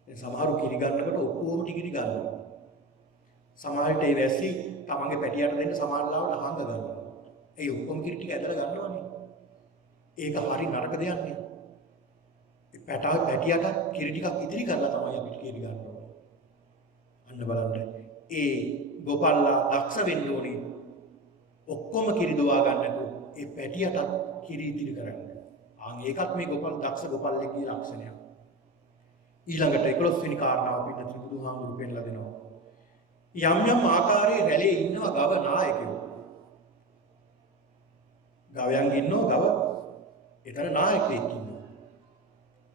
දැන් සමහරු කිරි ගන්නකොට ඔක්කොම කිරි ගන්නවා. සමහරට ඒ වැසි තමන්ගේ පැටියට දෙන්න සමහරලාවට අහංග ගන්නවා. ඒ ඔක්කොම කිරි ටික ඇදලා ගන්නවනේ. ඒක හරි නරක දෙයක් නේ. ඒ පැටියට කිරි ටිකක් ඉතිරි කරලා තමයි අපිට කිරි ගන්න ඕනේ. අන්න බලන්න. ඒ ගෝපල්ලා දක්ෂ වෙන්න ඕනේ. ඔක්කොම කිරි දවා ගන්න නැතුව ඒ පැටියට කිරි ඉතිරි කරන්න. ඒකත් මේ දක්ෂ ගෝපල්ලෙක්ගේ ලක්ෂණයක්. ඊළඟට 11 වෙනි කාරණාව පින්නතුනි බුදුහාමුදුරු පෙන්නලා දෙනවා. යම් ආකාරයේ රැළේ ඉන්නවා ගව නායකයෝ. ගවයන් ඉන්නවා ගව එතන නායකයෙක් ඉන්නවා.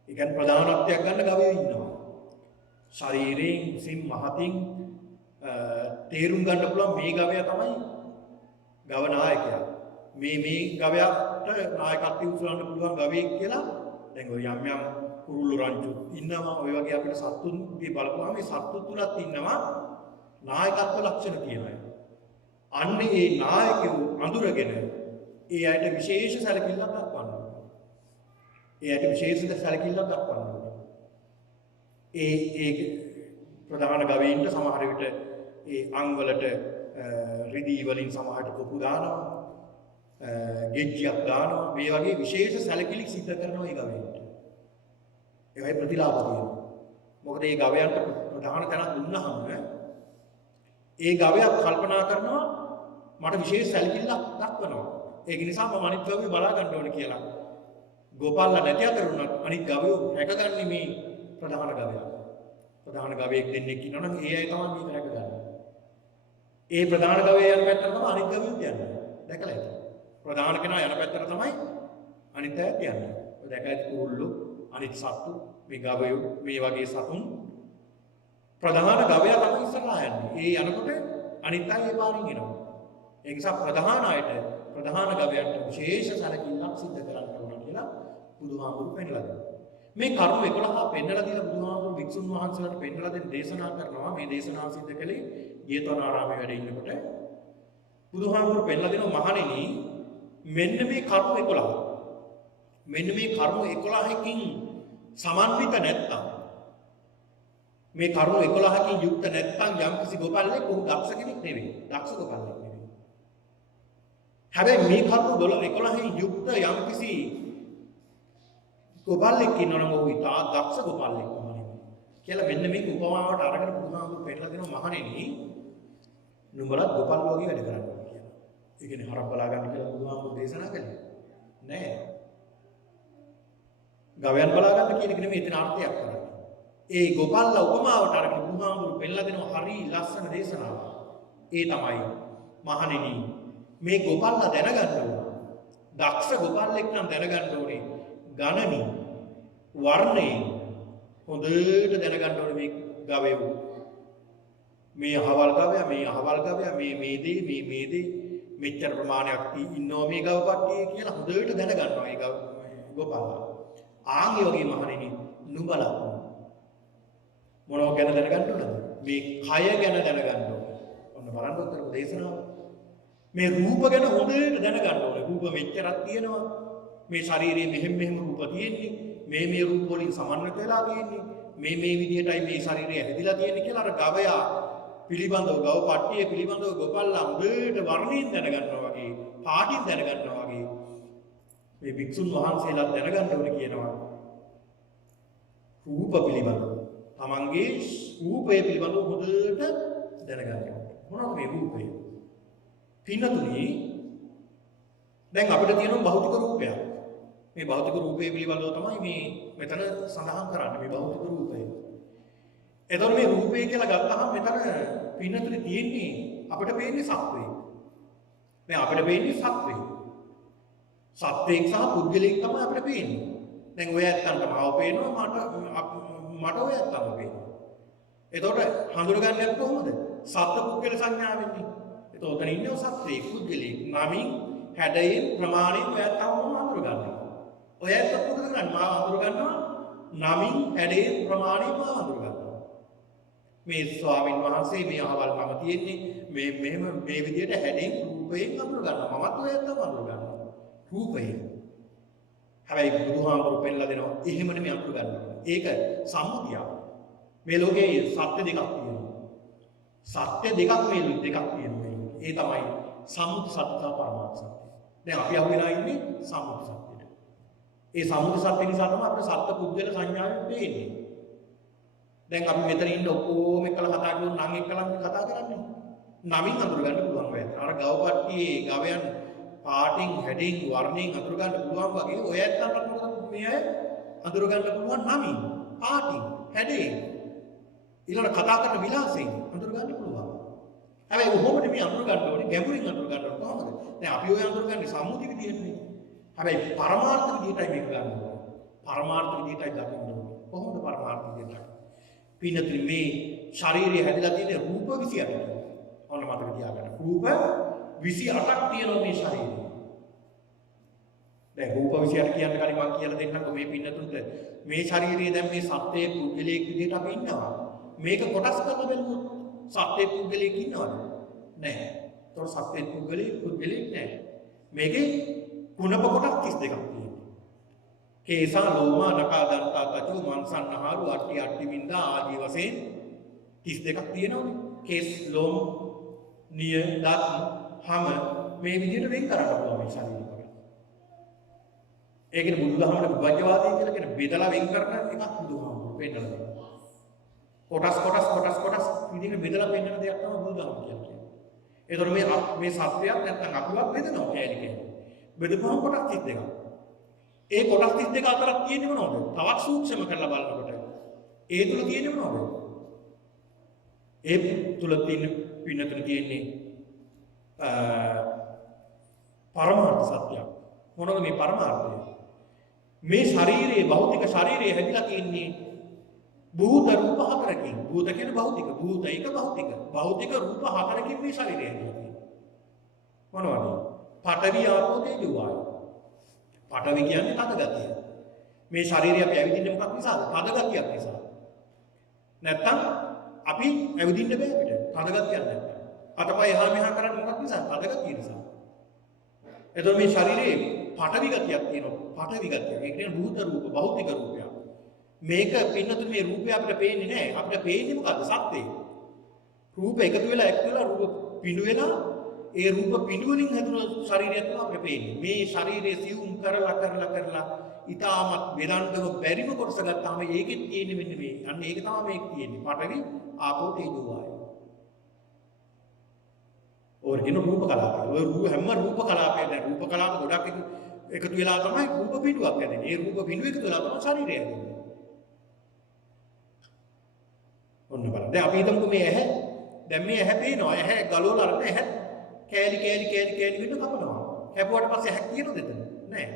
ඒ කියන්නේ ප්‍රධානත්වයක් ගන්න ගවයෝ ඉන්නවා. ශරීරයෙන් සිම් මහතින් තේරුම් ගන්න පුළුවන් මේ ගවයා තමයි ගව නායකයා. මේ ගවයාට නායකත්වය උසුලන්න පුළුවන් ගවයෙක් කියලා දැන් ඔය යම් කුරුල්ලු රංචු ඉන්නවා. ඔය වගේ අපිට සත්තුන්ගේ බලපුවාම මේ සත්තු තුලත් ඉන්නවා නායකත්ව ලක්ෂණ තියෙනවා. අන්න ඒ නායකයෝ අඳුරගෙන ඒ අයට විශේෂ සැලකිල්ලක් දක්වන්න ඕනේ. ඒ ප්‍රධාන ගවයින්ට සමහර විට ඒ අංගවලට රිදී වලින් සමහරට කොපු දානවා. ගෙජ්ජියක් දානවා. මේ වගේ විශේෂ සැලකිලි සිද්ධ කරනවා ඒ ගවයින්ට. ඒවයි ප්‍රතිලාභ තියෙනවා. මොකද මේ ගවයන්ට ප්‍රධාන තැනක් දුන්නාම ඒ ගවයා කල්පනා කරනවා මට විශේෂ සැලකිල්ලක් දක්වනවා. ඒක නිසා මම අනිත් ගවයෝ බලා ගන්න ඕනේ කියලා. ගෝපාලලා නැති අතර උනත් අනිත් ගවයෝ රැකගන්නේ මේ ප්‍රධාන ගවයා. ප්‍රධාන ගවයෙක් දෙන්නෙක් ඉන්නවනම් ඒ අය තමයි මේක රැකගන්නේ. ඒ ප්‍රධාන ගවයා යන පැත්තට තමයි අනිත් ගවයෝ යන්නේ. දැකලා ඇති. ප්‍රධාන කෙනා යන පැත්තට තමයි අනිත් අය යන්නේ. ඔය දැකලා ඇති කුරුල්ලෝ අනිත් සත්තු මේ ගවයෝ මේ වගේ සතුන් ප්‍රධාන ගවයා තමයි ඉස්සරහා යන්නේ. ඒ යනකොට අනිත් අය ඒ පාරින් එනවා. ඒ නිසා ප්‍රධාන අයට ප්‍රධාන ගවයන්ට විශේෂ සැලකිල්ලක් සිද්ධ කරන්න ඕන කියලා බුදුහාමුදුරු පෙන්නලා දෙනවා. මේ කරුණු 11 පෙන්නලා දීලා බුදුහාමුදුරු වික්ෂුන් වහන්සේලාට පෙන්නලා දෙන දේශනා කරනවා. මේ දේශනාව සිද්ධ කළේ ජේතවනාරාමයේ වැඩ ඉන්නකොට බුදුහාමුදුරු පෙන්නලා දෙනවා මහණෙනි මෙන්න මේ කරුණු 11. මෙන්න මේ කරුණු 11කින් සමන්විත නැත්තම් මේ කරුණු 11කින් යුක්ත නැත්තම් යම්කිසි ගෝපල්ලෙක් උන් දක්ෂ කෙනෙක් නෙවෙයි. දක්ෂ ගෝපල්ලෙක් නෙවෙයි. හැබැයි මේ කරුණු 11කින් යුක්ත යම්කිසි ගෝපල්ලෙක් ඉන්නවනම් ඔහු ඉතා දක්ෂ ගෝපල්ලෙක් වුණා කියලා මෙන්න මේ උපමාවට අරගෙන බුදුහාමුදුරු පෙන්නලා දෙනවා මහණෙනි නුඹලත් ගෝපල් වගේ වැඩ කරන්න කියලා. ඒ කියන්නේ හරක් බලා ගන්න කියලා බුදුහාමුදුරු දේශනා කළේ නෑ. ගවයන් බලා ගන්න කියන එක නෙමෙයි එතන අර්ථයක් කරන්නේ. ඒ ගෝපල්ලා උපමාවට අරගෙන බුදුහාමුදුරු පෙන්නලා දෙනවා හරි ලස්සන දේශනාවක්. ඒ තමයි මහණෙනි මේ ගෝපල්ලා දැනගන්න ඕන. දක්ෂ ගෝපල්ලෙක් නම් දැනගන්න ඕනේ ගණනි වර්ණේ හොඳට දැනගන්න ඕනේ මේ ගවයෝ. මේ අහවල් ගවයා මේ දේ මෙච්චර ප්‍රමාණයක් ඉන්නවා මේ ගව කට්ටිය කියලා හොඳට දැනගන්නවා ඒ ගෝපල්ලා. ආන්ගේ වගේ මහණෙනි නුඹලා මොනව ගැන දැනගන්න ඕනද? මේ කය ගැන දැනගන්න ඕනේ. ඔන්න බලන්න උත්තර දේශනාව. මේ රූප ගැන හොඳට දැනගන්න ඕනේ. රූප මෙච්චරක් තියෙනවා. මේ ශරීරයේ මෙහෙම රූප තියෙන්නේ. මේ රූප වලින් සමන්විත වෙලා තියෙන්නේ. මේ විදිහටයි මේ ශරීරය හැදිලා තියෙන්නේ කියලා අර ගවයා පිළිබඳව ගව පට්ටිය පිළිබඳව ගෝපල්ලා හොඳට වර්ණයෙන් දැනගන්නවා වගේ, පාටින් දැනගන්නවා වගේ මේ වික්ෂුන් වහන්සේලා දැනගන්න ඕනේ කියනවා. රූප පිළිබඳව තමන්ගේ රූපය පිළිබඳව හොඳට දැනගන්න. මොනවද මේ රූපය? පින්නතුනි දැන් අපිට තියෙන භෞතික රූපයක්. මේ භෞතික රූපය පිළිබඳව තමයි මේ මෙතන සඳහන් කරන්නේ මේ භෞතික රූපය. එතකොට මේ රූපය කියලා ගත්තහම මෙතන පින්නතුනි තියෙන්නේ අපිට පේන්නේ සත්වය. දැන් අපිට පේන්නේ සත්වය. සත්වයක් සහ පුද්ගලයෙක් තමයි අපිට පේන්නේ. දැන් ඔය ඇත්තන්ට මාව පේනවා මට ඔය ඇත්තම පේනවා. එතකොට හඳුනගන්නේ කොහොමද? සත්ත්ව පුද්ගල සංඥාවෙන්නේ. එතකොට උතන ඉන්නේ සත්වයක් පුද්ගලයෙක්. නමින් හැඩයෙන් ප්‍රමාණයෙන් ඔය ඇත්තම හඳුනගන්නවා. ඔය ඇත්ත මොකද කරන්නේ? මාව අඳුර ගන්නවා. නමින් හැඩේ ප්‍රමාණය මාව අඳුර ගන්නවා. මේ ස්වාමීන් වහන්සේ මේ අහවල් මම තියෙන්නේ මෙහෙම මේ විදිහට හැඩෙන් රූපයෙන් අඳුර ගන්නවා. මමත් ඔය ඇත්තම අඳුර ගන්නවා. රූපයෙන්. හැබැයි බුදුහාමුදුරු පෙන්ලා දෙනවා එහෙම නෙමෙයි අඳුර ගන්නවා. ඒක සම්මුතිය. මේ ලෝකේ සත්‍ය දෙකක් තියෙනවා. සත්‍ය දෙකක් මේ දෙකක් තියෙනවා. ඒ තමයි සම්මුති සත්‍ය සහ පරමාර්ථ සත්‍ය. දැන් අපි අහුවෙලා ඉන්නේ සම්මුති සත්‍යෙට. ඒ සම්මුති සත්‍ය නිසා තමයි අපිට සත්‍ය පුද්ගල සංඥාවෙන් දෙන්නේ. දැන් අපි මෙතන ඉන්න ඔක්කොම එකලා කතා කරන නම් එක්කලා කතා කරන්නේ. නමින් අඳුර ගන්න පුළුවන් වෙයි. අර ගවපට්ටියේ ගවයන් පාටින් හැඩින් වර්ණයෙන් අඳුර ගන්න පුළුවන් වගේ ඔය ඇත්තන්ට මොකද මේ අය අඳුර ගන්න පුළුවන් නමින් පාටින් හැඩින් ඊළඟ කතා කරන විලාසයෙන් අඳුර ගන්න පුළුවන්. හැබැයි කොහොමද මේ අඳුර ගන්න ඕනේ? ගැඹුරින් අඳුර ගන්න ඕනේ කොහොමද? දැන් අපි ඔය අඳුර ගන්නේ සම්මුති විදියටනේ. හැබැයි පරමාර්ථ විදියටයි මේක ගන්න ඕනේ. පරමාර්ථ විදියටයි දකින්න ඕනේ. කොහොමද පරමාර්ථ විදියට? පින්නතුනි මේ ශරීරය හැදිලා තියෙන රූප 28ක්. ඔන්න මතක තියාගන්න. රූප 28ක් තියෙනවා මේ ශරීරේ. දැන් රූප 28 කියන්න කලින් මම කියලා දෙන්නම්කො මේ පින්නතුන්ට මේ ශරීරයේ දැන් මේ සත්‍යයේ පුද්ගලයෙක් විදිහට අපි ඉන්නවා. මේක කොටස් කරලා බලමු. සත්‍යයේ පුද්ගලයෙක් ඉන්නවද? නැහැ. ඒතකොට සත්‍යයේ පුද්ගලයෙක් නැහැ. මේකේ කුණප කොටස් 32ක් තියෙනවා. කේසා ලෝමා නකා දන්තා තචු මන්සන්නහාරු අට්ටි අට්ටි වින්දා ආදී වශයෙන් 32ක් තියෙනවනේ. කේස් ලෝම නිය දත් හැම මේ විදිහට වෙන් කරන්න පුළුවන් මේ ශරීරය. ඒකනේ බුදුදහමේ විභජ්‍යවාදී කියලා කියන බෙදලා වෙන් කරන එකක් බුදුහාමුදුරු පෙන්නලා දෙනවා. කොටස් විදිහට බෙදලා පෙන්නන දෙයක් තමයි බුදුදහම කියන්නේ. ඒතර මේ සත්‍යයක් නැත්තම් අපිවත් බෙදනවා කෑලි කෑලි. බෙදපුවම කොටස් 32ක්. ඒ කොටස් 32 අතරක් තියෙන්නේ මොනවද? තවත් සූක්ෂම කරලා බලනකොට ඒ තුල තියෙන්නේ මොනවද? ඒ තුල තියෙන පින්නතුල තියෙන්නේ පරමාර්ථ සත්‍යයක්. මොනවද මේ පරමාර්ථය? මේ ශරීරයේ භෞතික ශරීරය හැදිලා තියෙන්නේ භූත රූප හතරකින්. භූත කියන්නේ භෞතික, භූත එක භෞතික. භෞතික රූප හතරකින් මේ ශරීරය හැදිලා තියෙනවා. මොනවද? පඨවි ආපෝ තේජෝ වායෝ. පඨවි කියන්නේ තද ගතිය. මේ ශරීරය අපි ඇවිදින්නේ මොකක් නිසාද? තද ගතියක් නිසා. නැත්තම් අපි ඇවිදින්න බෑ අපිට. තද ගතියක් නැත්තම්. අතපය එහා මෙහා කරන්නේ මොකක් නිසාද? තද ගතිය නිසා. එතකොට මේ ශරීරයේ පඨවි ගතියක් තියෙනවා. පඨවි ගතිය. ඒ කියන්නේ භූත රූප, භෞතික රූපයක්. මේක පින්නතුනේ මේ රූපය අපිට පේන්නේ නැහැ. අපිට පේන්නේ මොකද්ද? සත්‍යය. රූප එකතු වෙලා රූප පිඬු වෙලා ඒ රූප පිඬු වලින් හැදුණු ශරීරයක් තමයි අපිට පේන්නේ. මේ ශරීරයේ සියුම් කරලා ඊටමත් වෙනන්දම බැරිම කොටස ගත්තාම ඒකෙත් තියෙන්නේ මෙන්න මේ. අන්න ඒක තමයි මේක තියෙන්නේ. පඨවි ආපෝ තේජෝ වායෝ. ඕර්ගින රූප කලාපය. ඔය හැම රූප කලාපයක් දැන් රූප කලාප ගොඩක් එකතු වෙලා තමයි රූප පිඬුවක් හැදෙන්නේ. ඒ රූප පිඬුව එකතු වෙලා තමයි ශරීරය හැදෙන්නේ. ඔන්න බලන්න. දැන් අපි හිතමුකෝ මේ ඇහැ. දැන් මේ ඇහැ පේනවා. ඇහැ ගලවලා අරගෙන ඇහැ කෑලි වෙන්න කපනවා. කැපුවාට පස්සේ ඇහැ කියනද එතන? නෑ.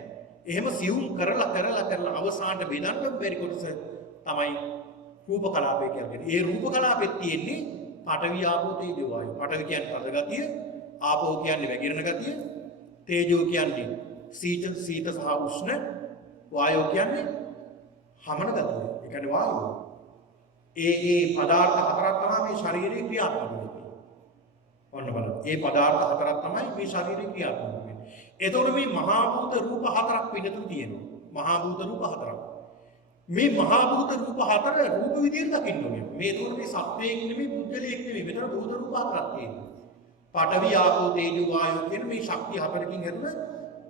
එහෙම සියුම් කරලා අවසානට බෙදන්න බැරි කොටස තමයි රූප කලාපය කියන්නේ. ඒ රූප කලාපෙත් තියෙන්නේ පඨවි ආපෝ තේජෝ වායෝ. පඨවි කියන්නේ පද ගතිය, ආපෝ කියන්නේ වැగిරෙන ගතිය, තේජෝ කියන්නේ සීත සහ උෂ්ණ, වායෝ කියන්නේ හමන ගතිය. ඒ කියන්නේ වායුව. ඒ පදාර්ථ හතරක් තමයි මේ ශරීරයේ ක්‍රියාත්මක වෙන්නේ. ඔන්න බලන්න. ඒ පදාර්ථ හතරක් තමයි මේ ශරීරයේ ක්‍රියාත්මක වෙන්නේ. එතකොට මේ මහා භූත රූප හතරක් පිටුතු තියෙනවා. මහා භූත රූප හතරක්. මේ මහා භූත රූප හතර රූප විදියට දකින්න ඕනේ. මේ ඒතකොට මේ සත්වයක් නෙමෙයි බුද්ධලයක් නෙමෙයි. මෙතන භූත රූප හතරක් තියෙනවා. පඨවි ආපෝ තේජෝ වායෝ කියන මේ ශක්තිය හතරකින් හැදුන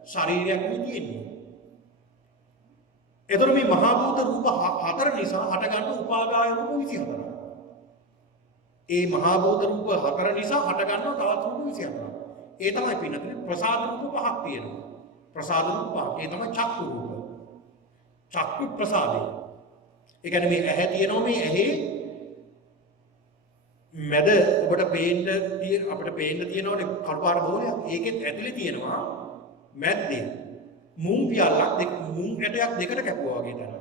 ශරීරයක් නේ තියෙන්නේ. එතකොට මේ මහා භූත රූප හතර නිසා හටගන්න උපාදාය රූප 24ක්. ඒ මහා භූත රූප හතර නිසා හටගන්න තවත් රූප 24ක්. ඒ තමයි පින්නතුනේ ප්‍රසාද රූප පහක් තියෙනවා. ප්‍රසාද රූප පහක්. ඒ තමයි චක්කු රූප. චක්කු ප්‍රසාදේ. ඒ කියන්නේ මේ ඇහැ තියෙනවා මේ ඇහි මැද ඔබට අපිට පේන්න තියෙනවනේ කළුපාර බෝලයක්. ඒකෙත් ඇතුලේ තියෙනවා මැද්දේ මුං පියල්ලක් මුං ඇටයක් දෙකට කැපුවා වගේ තමයි.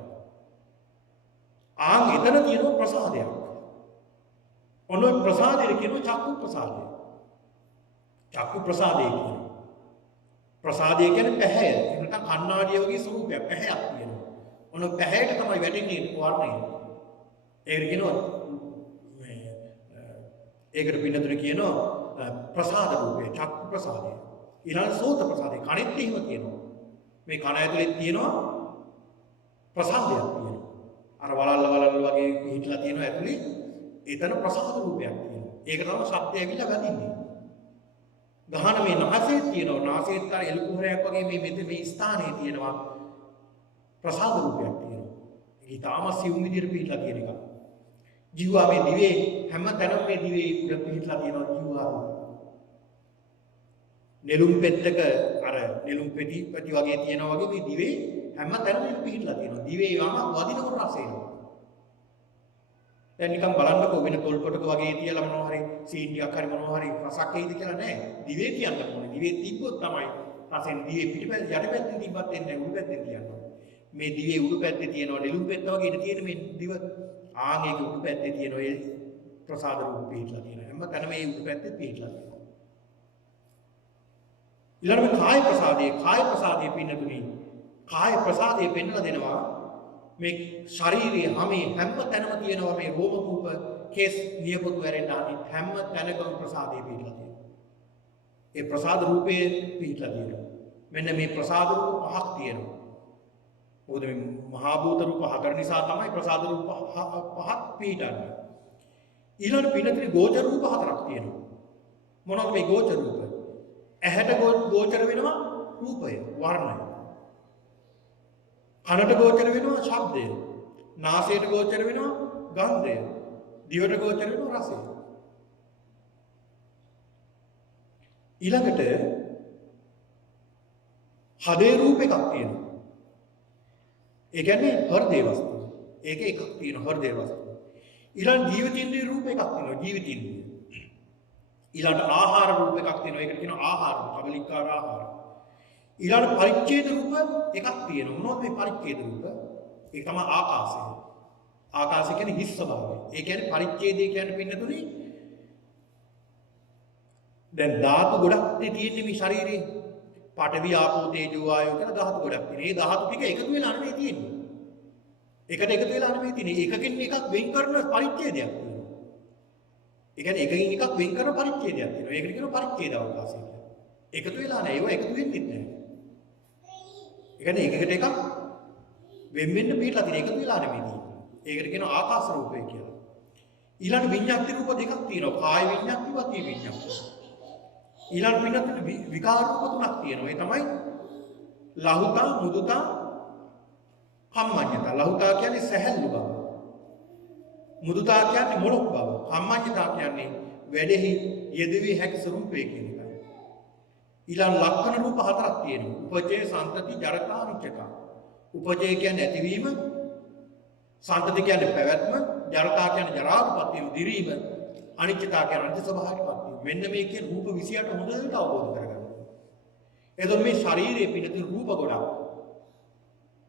එතන තියෙනවා ප්‍රසාදයක්. ඔන්න ප්‍රසාදේ කියනවා චක්කු ප්‍රසාදය. චක්කු ප්‍රසාදේ කියනවා. ප්‍රසාදය කියන්නේ පැහැය. එහෙම නැත්නම් කණ්ණාඩිය වගේ ස්වරූපයක් පැහැයක් තියෙනවා. ඔන්න පැහැයට තමයි වැටෙන්නේ වර්ණය. ඒකට කියනවා ඒකට පින්නතුනේ කියනවා ප්‍රසාද රූපය, චක්කු ප්‍රසාදය. ඊළඟ සෝත ප්‍රසාදය. කනෙත් එහෙම තියෙනවා. මේ කන ඇතුලේ තියෙනවා ප්‍රසාදයක් තියෙනවා. අර වලල්ල වගේ පිටලා තියෙනවා ඇතුලේ. එතන ප්‍රසාද රූපයක් තියෙනවා. ඒක තමයි ශබ්දය ඇවිල්ලා වැදින්නේ. ගහන මේ නාසයේ තියෙනවා. නාසයේත් අර එළු කුහරයක් වගේ මේ ස්ථානයේ තියෙනවා ප්‍රසාද රූපයක් තියෙනවා. ඒක ඊටාම සිවුම් විදියට පිටලා තියෙන එකක්. ජීවා මේ දිවේ හැම තැනම මේ දිවේ උඩ පිටලා තියෙනවා ජීවා. නෙළුම් පෙත්තක අර නෙළුම් පෙති වගේ තියෙනවා වගේ මේ දිවේ හැම තැනම පිටලා තියෙනවා. දිවේ යම වදිනකොට රස එනවා. දැන් නිකන් බලන්නකෝ වෙන තොල් පොටක වගේ තියලා මොනවා හරි සීන් ටිකක් හරි මොනවා හරි රසක් එයිද කියලා නෑ. දිවේ කියන්න ඕනේ. දිවේ තිබ්බොත් තමයි රසෙන් දිවේ පිටිපැත්ත යටපැත්තෙන් තිබ්බත් එන්නේ උඩු පැත්තෙන් තියන්න. මේ දිවේ උඩු පැත්තේ තියෙනවා නෙළුම් පෙත්ත වගේ ඉඳ තියෙන මේ දිව ආන් ඒක උඩු පැත්තේ තියෙනවා ඒ ප්‍රසාද රූප පිටලා තියෙනවා. හැම තැනම මේ උඩු පැත්තේ පිටලා තියෙනවා. ඊළඟට කාය ප්‍රසාදයේ පින්නතුනේ කාය ප්‍රසාදයේ පෙන්වලා දෙනවා මේ ශාරීරිය හැම තැනම තියෙනවා මේ රෝම කූප කේස් නියපොතු වැරෙන්න අනිත් හැම තැනකම ප්‍රසාදයේ පිටලා තියෙනවා. ඒ ප්‍රසාද රූපේ පිටලා තියෙනවා. මෙන්න මේ ප්‍රසාද රූප පහක් තියෙනවා. මොකද මේ මහා භූත රූප හතර නිසා තමයි ප්‍රසාද රූප පහක් පිටන්නේ. ඊළඟ පින්නතුනේ ගෝචර රූප හතරක් තියෙනවා. මොනවද මේ ගෝචර රූප? ඇහැට ගෝචර වෙනවා රූපය, වර්ණය. කනට ගෝචර වෙනවා ශබ්දය. නාසයට ගෝචර වෙනවා ගන්ධය. දිවට ගෝචර වෙනවා රසය. ඊළඟට හදේ රූප එකක් තියෙනවා. ඒ කියන්නේ හෘදේ වස්තුව. ඒක එකක් තියෙනවා හෘදේ වස්තුව. ඊළඟ ජීවිතින්ද්‍රිය රූප එකක් තියෙනවා ජීවිතින්ද්‍රිය. ඊළඟ ආහාර රූප එකක් තියෙනවා. ඒකට කියනවා ආහාර, කබලිකාර ආහාර. ඊළඟ පරිච්ඡේද රූප එකක් තියෙනවා. මොනවද මේ පරිච්ඡේද රූප? ඒක තමයි ආකාශය. ආකාශය කියන්නේ හිස් ස්වභාවය. ඒ කියන්නේ පරිච්ඡේදය කියන්නේ පින්නතුනේ දැන් ධාතු ගොඩක් තියෙන්නේ මේ ශරීරේ. පඨවි ආපෝ තේජෝ වායෝ කියලා ධාතු ගොඩක් තියෙනවා. මේ ධාතු ටික එකතු වෙලා නෙමෙයි තියෙන්නේ. එකට එකතු වෙලා නෙමෙයි තියෙන්නේ. එකකින් එකක් වෙන් කරන පරිච්ඡේදයක් තියෙනවා. ඒ කියන්නේ එකකින් එකක් වෙන් කරන පරිච්ඡේදයක් තියෙනවා. ඒකට කියනවා පරිච්ඡේද අවකාශය කියලා. එකතු වෙලා නැහැ. ඒවා එකතු වෙන්නේ නැහැ. ඒ කියන්නේ එකකට එකක් වෙන් වෙන්න පිටලා තියෙන එකතු වෙලා නෙමෙයි තියෙන්නේ. ඒකට කියනවා ආකාශ රූපය කියලා. ඊළඟ විඤ්ඤාති රූප දෙකක් තියෙනවා. කාය විඤ්ඤාති, වාචික විඤ්ඤාති. ඊළඟ පින්නත් විකාර රූප තුනක් තියෙනවා. ඒ තමයි ලහුතා, මුදුතා, කම්මඤ්ඤතා. ලහුතා කියන්නේ සැහැල්ලු බව. මුදුතා කියන්නේ මොළොක් බව. කම්මඤ්ඤතා කියන්නේ වැඩෙහි යෙදවි හැකි ස්වરૂපය කියන එකයි. ඊළඟ ලක්ෂණ රූප හතරක් තියෙනවා. උපජේ, සන්තති, ජරතා, අනිච්චතා. උපජේ කියන්නේ ඇතිවීම, සන්තති කියන්නේ පැවැත්ම, ජරතා කියන්නේ ජරාවටපත් වීම, දිරීම, අනිච්චතා කියන්නේ අනිත්‍ය ස්වභාවයටපත් වීම. මෙන්න මේ කියන රූප 28 හොඳට අවබෝධ කරගන්න. එතකොට මේ ශරීරයේ පිළිතුරු රූප ගොඩක්.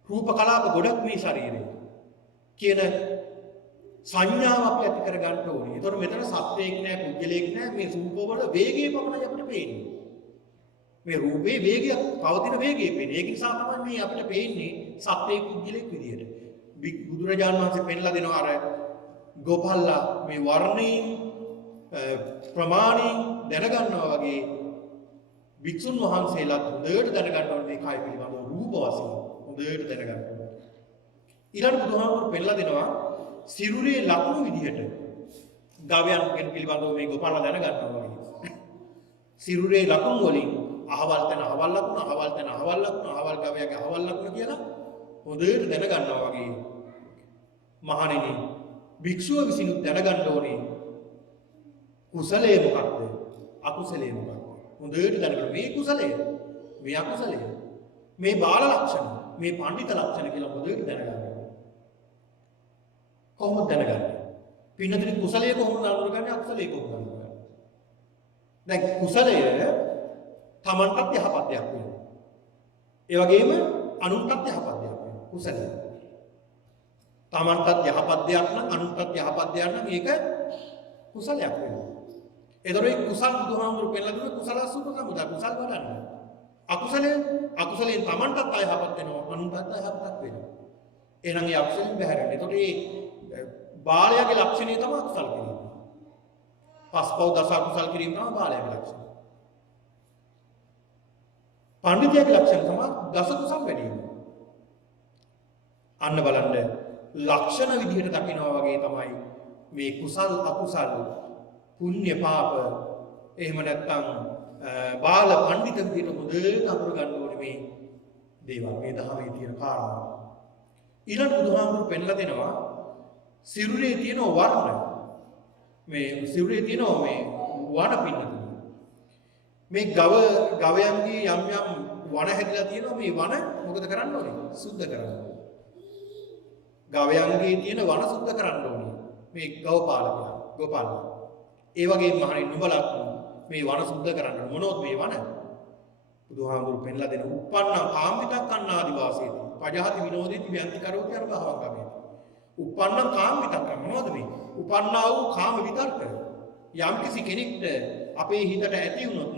රූප කලාප ගොඩක් මේ ශරීරයේ කියන සංඥාව අපි ඇති කරගන්න ඕනේ. එතකොට මෙතන සත්‍යයක් නෑ, පුද්ගලයෙක් නෑ. මේ රූපවල වේගය පමණයි අපිට පේන්නේ. මේ රූපේ වේගයක්, පවතින වේගය පේන්නේ. ඒක නිසා තමයි මේ අපිට පේන්නේ සත්‍යයක් පුද්ගලයෙක් විදියට. බුදුරජාණන් වහන්සේ පෙන්ලා දෙනවා අර ගෝපල්ලා මේ වර්ණයෙන් ප්‍රමාණයෙන් දැනගන්නවා වගේ වික්ෂුන් වහන්සේලාත් හොඳට දැනගන්න ඕනේ මේ කය පිළිබඳව රූප වශයෙන් හොඳට දැනගන්න ඕනේ. ඊළඟ බුදුහාමුදුරු පෙන්ලා දෙනවා සිරුරේ ලකුණු විදිහට ගවයන් පිළිබඳව මේ ගෝපල්ලා දැනගන්නවා වගේ. සිරුරේ ලකුණු වලින් අහවල් තැන අහවල් ලකුණ, අහවල් තැන අහවල් ලකුණ, අහවල් ගවයාගේ අහවල් ලකුණ කියලා හොඳට දැනගන්නවා වගේ. මහණෙනි, භික්ෂුව විසිනුත් දැනගන්න ඕනේ කුසලයේ මොකක්ද? අකුසලයේ මොකක්ද? හොඳට දැනගන්න. මේ කුසලය, මේ අකුසලය, මේ බාල ලක්ෂණ, මේ පඬිත ලක්ෂණ කියලා හොඳට දැනගන්න. කොහොමද දැනගන්නේ? පින්නතේ කුසලයේ කොහොමද අඳුරගන්නේ? අකුසලයේ කොහොමද අඳුරගන්නේ? දැන් කුසලය තමන්ටත් යහපත් දෙයක් වෙනවා. ඒ වගේම අනුන්ටත් යහපත් දෙයක් වෙනවා. කුසලය. තමන්ටත් යහපත් දෙයක් නම් අනුන්ටත් යහපත් දෙයක් නම් ඒක කුසලයක් වෙනවා. එතකොට මේ කුසල් බුදුහාමුදුරු පෙන්නලා දුන්නේ කුසල සුප සමුදා කුසල් වඩන්න. අකුසලයෙන් Tamanටත් අයහපත් වෙනවා අනුන්ටත් අයහපතක් වෙනවා. එහෙනම් ඒ අකුසලෙන් බැහැරෙන්න. එතකොට මේ බාලයාගේ ලක්ෂණය තමයි අකුසල කිරීම. පස්පව් දස අකුසල් කිරීම තමයි බාලයාගේ ලක්ෂණය. පඬිතුයාගේ ලක්ෂණ තමයි දස කුසල් වැඩි වීම. අන්න බලන්න ලක්ෂණ විදිහට දකිනවා වගේ තමයි මේ කුසල් අකුසල් පුණ්‍ය පාප එහෙම නැත්නම් බාල පඬිත විදිහට හොඳට අඳුර ගන්න ඕනේ මේ දේවල් මේ දහමේ තියෙන කාරණා. ඊළඟ බුදුහාමුදුරු පෙන්ලා දෙනවා සිරුරේ තියෙන වර්ණ මේ සිරුරේ තියෙන මේ වණ පින්නතුනි. මේ ගවයන්ගේ යම් යම් වණ හැදිලා තියෙනවා මේ වණ මොකද කරන්න ඕනේ? සුද්ධ කරන්න ඕනේ. ගවයන්ගේ තියෙන වණ සුද්ධ කරන්න ඕනේ. මේ ගවපාලකයා ගෝපාලකයා. ඒ වගේම මහණෙනි නුඹලත් මේ වණ සුද්ධ කරන්න මොනොත් මේ වණ බුදුහාමුදුරු පෙන්ලා දෙන උප්පන්න කාම්විතක් අන්නාදි වාසයේදී පජහති විනෝදේති ව්‍යන්ති කරෝති අර භවංගමේ. උප්පන්න කාම්විතක් මොනවද මේ? උපන්නා වූ කාම විතර්ක. යම් කිසි කෙනෙක්ට අපේ හිතට ඇති වුණොත්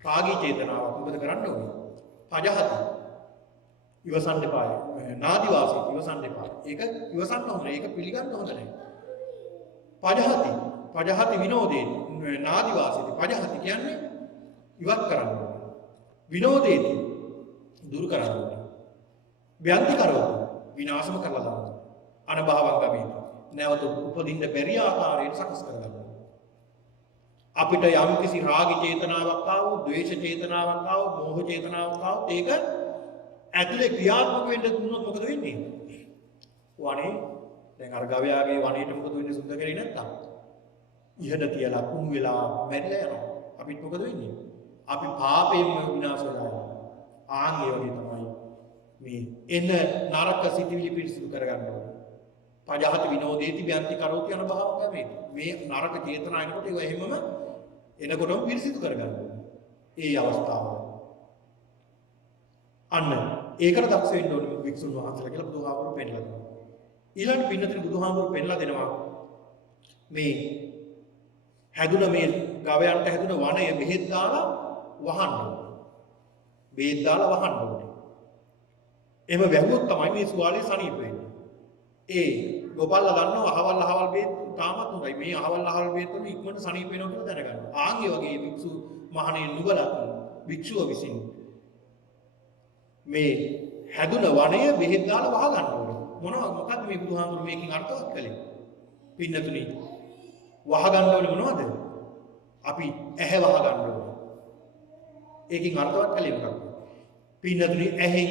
රාගී චේතනාවක් මොකද කරන්න ඕනේ? පජහති. ඉවසන්න එපා. නාදි වාසී ඉවසන්න එපා. ඒක ඉවසන්න ඕනේ. ඒක පිළිගන්න හොඳ නැහැ. පජහති විනෝදේති නාදි වාසීති. පජහති කියන්නේ ඉවත් කරන්න ඕනේ. විනෝදේති දුරු කරන්න ඕනේ. ව්‍යන්ති කරෝති විනාශම කරලා දානවා. අනභවංගමේ නැවත උපදින්න බැරි ආකාරයට සකස් කරගන්නවා. අපිට යම් කිසි රාග චේතනාවක් ආවොත්, ද්වේෂ චේතනාවක් ආවොත්, මෝහ චේතනාවක් ආවොත් ඒක ඇතුලේ ක්‍රියාත්මක වෙන්න දුන්නොත් මොකද වෙන්නේ? වනේ දැන් අර ගවයාගේ වනේට මොකද වෙන්නේ සුද්ධ කරේ නැත්තම්? ඉහළ තියලා කුණු වෙලා මැරිලා යනවා. අපිට මොකද වෙන්නේ? අපි පාපයෙන්ම විනාශ වෙලා යනවා. ආන් ඒ වගේ තමයි මේ එන නරක සිතිවිලි පිරිසිදු කරගන්න ඕනේ. පජහත විනෝදේති ව්‍යන්ති කරෝති අනභවංගමේ. මේ නරක චේතනා එනකොට ඒව එහෙමම එනකොටම පිරිසිදු කරගන්න ඕනේ. ඒ අවස්ථාව. අන්න ඒකට දක්ෂ වෙන්න ඕනේ වික්ෂුන් වහන්සේලා කියලා බුදුහාමුදුරුවෝ පෙන්නලා දෙනවා. ඊළඟ පින්නතේ බුදුහාමුදුරුවෝ පෙන්නලා දෙනවා මේ හැදුන මේ ගවයන්ට හැදුන වනය බෙහෙත් දාලා වහන්න ඕනේ. බෙහෙත් දාලා වහන්න ඕනේ. එහෙම වැහුවොත් තමයි මේ සුවාලේ සනීප වෙන්නේ. ඒ ගෝපාලලා දන්නවා අහවල් බෙහෙත් තාමත් හොඳයි. මේ අහවල් බෙහෙත් වලින් ඉක්මනට සනීප වෙනවා කියලා දැනගන්නවා. ආන්ගේ වගේ වික්ෂු මහණේ නුඹලා වික්ෂුව විසින් මේ හැදුන වනය බෙහෙත් දාලා වහ ගන්න ඕනේ. මොකක්ද මේ බුදුහාමුදුරු මේකෙන් අර්ථවත් කළේ? පින්නතුනි වහ ගන්න ඕනේ මොනවද? අපි ඇහැ වහ ගන්න ඕනේ. ඒකෙන් අර්ථවත් කළේ මොකක්ද? පින්නතුනි ඇහෙන්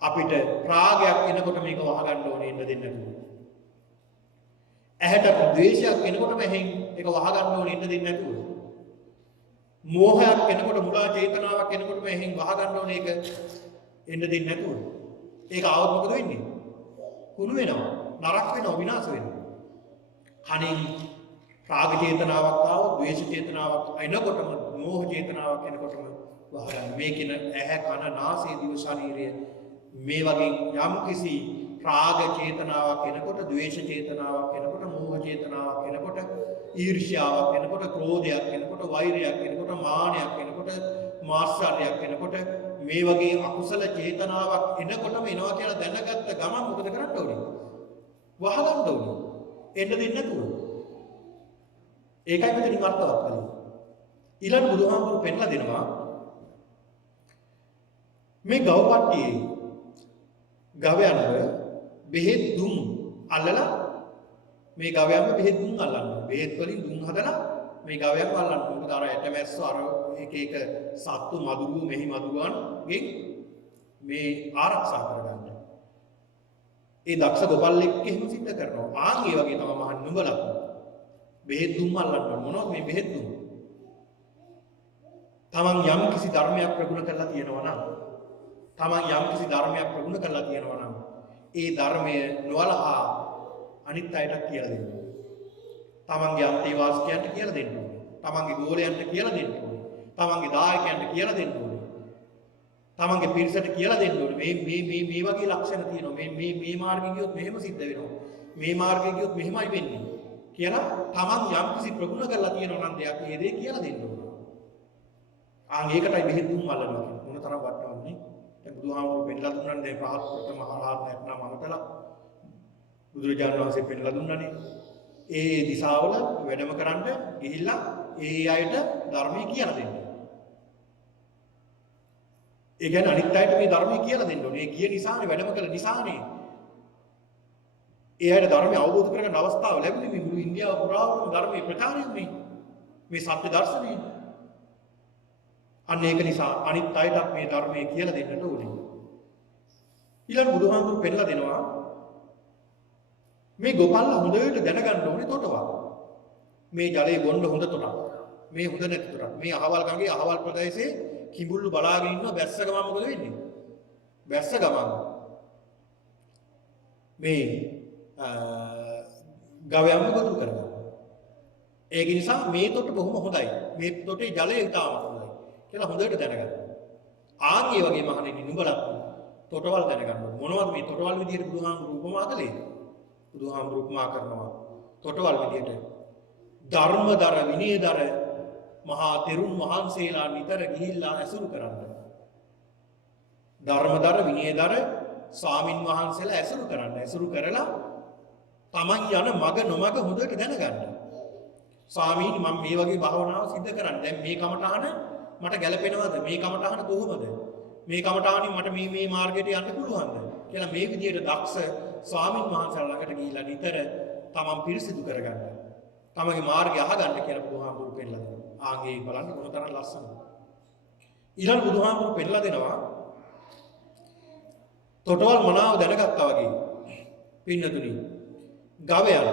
අපිට රාගයක් එනකොට මේක වහ ගන්න ඕනේ ඉන්න දෙන්න නැතුව. ඇහැට ද්වේෂයක් එනකොටම ඇහෙන් ඒක වහ ගන්න ඕනේ ඉන්න දෙන්න නැතුව. මෝහයක් එනකොට මුලා චේතනාවක් එනකොටම ඇහෙන් වහ ගන්න ඕනේ ඒක එන්න දෙන්න නැතුව. ඒක ආවොත් මොකද වෙන්නේ? කුණු වෙනවා, නරක වෙනවා, විනාශ වෙනවා. කණෙන් රාග චේතනාවක් ආවොත්, ද්වේෂ චේතනාවක් එනකොටම, මෝහ චේතනාවක් එනකොටම වහ ගන්න. මේකින ඇහැ, කන, නාසය, දිව, ශරීරය මේ වගේ යම් කිසි රාග චේතනාවක් එනකොට, ද්වේෂ චේතනාවක් එනකොට, මෝහ චේතනාවක් එනකොට, ඊර්ෂ්‍යාවක් එනකොට, ක්‍රෝධයක් එනකොට, වෛරයක් එනකොට, මානයක් එනකොට, මාත්සර්යයක් එනකොට මේ වගේ අකුසල චේතනාවක් එනකොටම එනවා කියලා දැනගත්ත ගමන් මොකද කරන්න ඕනේ? වහ ගන්න ඕනේ. එන්න දෙන්නේ නැතුව. ඒකයි මෙතනින් අර්ථවත් කළේ. ඊළඟ බුදුහාමුදුරු පෙන්ලා දෙනවා මේ ගවපට්ටියේ ගවයන්ව බෙහෙත් දුම් අල්ලලා මේ ගවයන්ව බෙහෙත් දුම් අල්ලන්න. බෙහෙත් වලින් දුම් හදලා මේ ගවයන්ව අල්ලන්න. මොකද අර ඇටමැස්ස අර එක සත්තු මදුරු මෙහි මදුරුවන්ගෙන් මේ ආරක්ෂා කරගන්න. ඒ දක්ෂ ගොපල්ලෙක් එහෙම සිද්ධ කරනවා. ආන් ඒ වගේ තමයි මහන් නුඹලා බෙහෙත් දුම් අල්ලන්න මොනවද මේ බෙහෙත් දුම්? තමන් යම් කිසි ධර්මයක් ප්‍රගුණ කරලා තියෙනවා නම් ඒ ධර්මය නොවලහා අනිත් අයටත් කියලා දෙන්න. තමන්ගේ අන්තේවාසිකයන්ට කියලා දෙන්න ඕනේ. තමන්ගේ ගෝලයන්ට කියලා දෙන්න ඕනේ. තමන්ගේ දායකයන්ට කියලා දෙන්න ඕනේ. තමන්ගේ පිරිසට කියලා දෙන්න ඕනේ. මේ වගේ ලක්ෂණ තියෙනවා. මේ මාර්ගෙ ගියොත් මෙහෙම සිද්ධ වෙනවා. මේ මාර්ගෙ ගියොත් මෙහෙමයි වෙන්නේ. කියලා තමන් යම් කිසි ප්‍රගුණ කරලා තියෙනවා නම් දෙයක් ඒ දේ කියලා දෙන්න ඕනේ. ආන් ඒකටයි බෙහෙත් දුම් මල්ලනවා කියන්නේ. මොන තරම් වටිනවන්නේ. දැන් බුදුහාමුදුරුවෝ පෙන්නලා දුන්නානේ දැන් රහත් ප්‍රථම රහත් නැත්නම් අමතලා බුදුරජාණන් වහන්සේ පෙන්නලා දුන්නානේ. ඒ දිශාවල වැඩම කරන්න ගිහිල්ලා ඒ අයට ධර්මයේ කියලා දෙන්න. ඒ කියන්නේ අනිත් අයට මේ ධර්මයේ කියලා දෙන්න ඕනේ. ඒ කිය නිසානේ වැඩම කළ නිසානේ. ඒ අයට ධර්මය අවබෝධ කරගන්න අවස්ථාව ලැබුණේ මේ මුළු ඉන්දියාව පුරාවටම ධර්මයේ ප්‍රචාරය වුණේ. මේ සත්‍ය දර්ශනය. අන්න ඒක නිසා අනිත් අයටත් මේ ධර්මයේ කියලා දෙන්නට ඕනේ. ඊළඟ බුදුහාමුදුරු පෙන්නලා දෙනවා මේ ගෝපල්ලා හොඳට දැනගන්න ඕනේ තොටවා. මේ ජලයේ බොන්න හොඳ තොටක්. මේ හොඳ නැති තොටක්. මේ අහවල් ගඟේ අහවල් ප්‍රදේශයේ කිඹුල්ලු බලාගෙන ඉන්නවා බැස්ස ගමන් මොකද වෙන්නේ? බැස්ස ගමන් මේ ගවයන්ව ගොදුරු කරනවා. ඒක නිසා මේ තොට බොහොම හොඳයි. මේ තොටේ ජලය ඉතාම හොඳයි කියලා හොඳට දැනගන්න. ආන්ගේ වගේ මහණෙනි නුඹලත් තොටවල් දැනගන්න. මොනවද මේ තොටවල් විදියට බුදුහාමුදුරු උපමා කළේ? බුදුහාමුදුරු උපමා කරනවා තොටවල් විදියට ධර්මදර විනයදර මහා තෙරුන් වහන්සේලා නිතර ගිහිල්ලා ඇසුරු කරන්න. ධර්මදර විනයදර ස්වාමින් වහන්සේලා ඇසුරු කරන්න. ඇසුරු කරලා තමන් යන මග නොමග හොඳට දැනගන්න. ස්වාමීනි මම මේ වගේ භාවනාව සිද්ධ කරන්නේ. දැන් මේ කමඨහන මට ගැළපෙනවද? මේ කමඨහන කොහොමද? මේ කමඨහනින් මට මේ මාර්ගයට යන්න පුළුවන්ද? කියලා මේ විදියට දක්ෂ ස්වාමින් වහන්සේලා ළඟට ගිහිල්ලා නිතර තමන් පිරිසිදු කරගන්න. තමගේ මාර්ගය අහගන්න කියලා බුදුහාමුදුරු පෙන්නලා දෙනවා. ආගේ බලන්න මොනතරම් ලස්සනද. ඊළඟ බුදුහාමුදුරු පෙන්නලා දෙනවා තොටවල් මනාව දැනගත්තා වගේ පින්නතුනි ගවයන්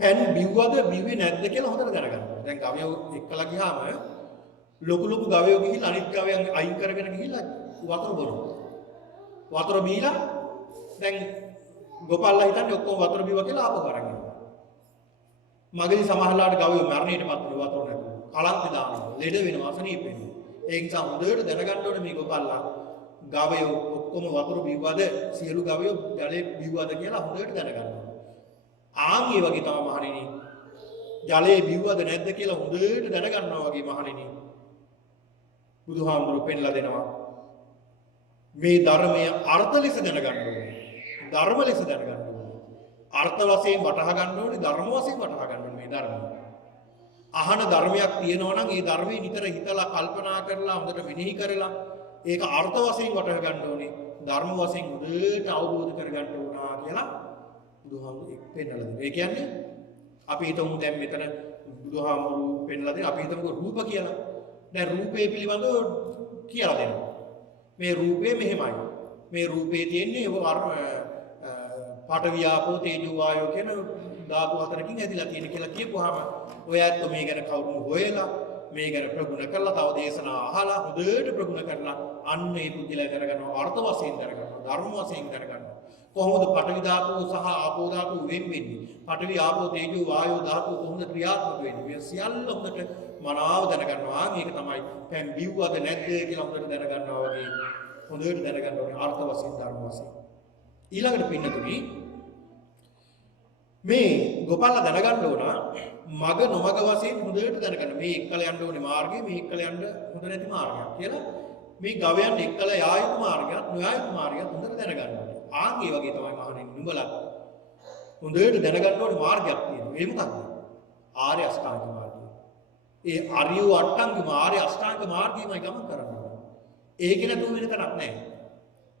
පැන් බිව්වද බිව්වේ නැද්ද කියලා හොඳට දැනගන්න. දැන් ගවයෝ එක්කලා ගියාම ලොකු ගවයෝ ගිහිල්ලා අනිත් ගවයන් අයින් කරගෙන ගිහිල්ලා වතුර බොනවා. වතුර බීලා දැන් ගෝපල්ලා හිතන්නේ ඔක්කොම වතුර බිව්වා කියලා ආපහු අරගෙන යනවා. මගදී සමහරලාට ගවයෝ මරණයටපත් වෙන වතුර නැතුව කලන්ත දානවා. ලෙඩ වෙනවා අසනීප වෙනවා. ඒ නිසා හොඳට දැනගන්න ඕනේ මේ ගෝපල්ලා ගවයෝ ඔක්කොම වතුර බිව්වද සියලු ගවයෝ ජලයේ බිව්වද කියලා හොඳට දැනගන්න ඕනේ. ආන්ගේ වගේ තමයි මහණෙනි ජලයේ බිව්වද නැද්ද කියලා හොඳට දැනගන්නවා වගේ මහණෙනි බුදුහාමුදුරු පෙන්ලා දෙනවා මේ ධර්මයේ අර්ථ ලෙස දැනගන්න ඕනේ. ධර්ම ලෙස දැනගන්න ඕනේ. අර්ථ වශයෙන් වටහා ගන්න ඕනේ, ධර්ම වශයෙන් වටහා ගන්න ඕනේ මේ ධර්මය. අහන ධර්මයක් තියෙනවා නම් ඒ ධර්මයේ නිතර හිතලා කල්පනා කරලා හොඳට මෙනෙහි කරලා ඒක අර්ථ වශයෙන් වටහා ගන්න ඕනේ. ධර්ම වශයෙන් හොඳට අවබෝධ කරගන්න ඕනා කියලා බුදුහාමුදුරු පෙන්නලා දෙනවා. ඒ කියන්නේ අපි හිතමු දැන් මෙතන බුදුහාමුදුරු පෙන්නලා දෙන අපි හිතමුකෝ රූප කියලා. දැන් රූපේ පිළිබඳව කියලා දෙනවා. මේ රූපේ මෙහෙමයි. මේ රූපේ තියෙන්නේ පඨවි ආපෝ තේජෝ වායෝ කියන ධාතු හතරකින් ඇදිලා තියෙන කියලා කියපුවාම ඔය ඇත්තෝ මේ ගැන කවුරුන් හොයලා මේ ගැන ප්‍රගුණ කරලා තව දේශනා අහලා හොඳට ප්‍රගුණ කරලා අන්න ඒ පුද්ගලයා කරගන්නවා අර්ථ වශයෙන් කරගන්නවා ධර්ම වශයෙන් කරගන්නවා. කොහොමද පඨවි ධාතුව සහ ආපෝ ධාතුව වෙන් වෙන්නේ? පඨවි ආපෝ තේජෝ වායෝ ධාතුව කොහොමද ක්‍රියාත්මක වෙන්නේ? මේ සියල්ල හොඳට මනාව දැනගන්නවා. මේක තමයි පැන් බිව්වද නැද්ද කියලා හොඳට දැනගන්නවා වගේ හොඳට දැනගන්න ඕනේ අර්ථ වශයෙන් ධර්ම වශයෙන්. ඊළඟට පින්නතුනි මේ ගෝපල්ලා දැනගන්න ඕන මග නොමග වශයෙන් හොඳට දැනගන්න. මේ එක්කල යන්න ඕනේ මාර්ගය, මේ එක්කල යන්න හොඳ නැති මාර්ගයක් කියලා මේ ගවයන් එක්කල යා යුතු මාර්ගයක්, නොයා යුතු මාර්ගයක් හොඳට දැනගන්න ඕනේ. ආන්ගේ වගේ තමයි මහණෙනි නුඹලා හොඳට දැනගන්න ඕනේ මාර්ගයක් තියෙනවා. ඒ මොකක්ද? ආර්ය අෂ්ටාංග මාර්ගය. ඒ ආර්ය අෂ්ටාංග ආර්ය අෂ්ටාංග මාර්ගයමයි ගමන් කරන්නේ. ඒක නතුව වෙන තැනක් නැහැ.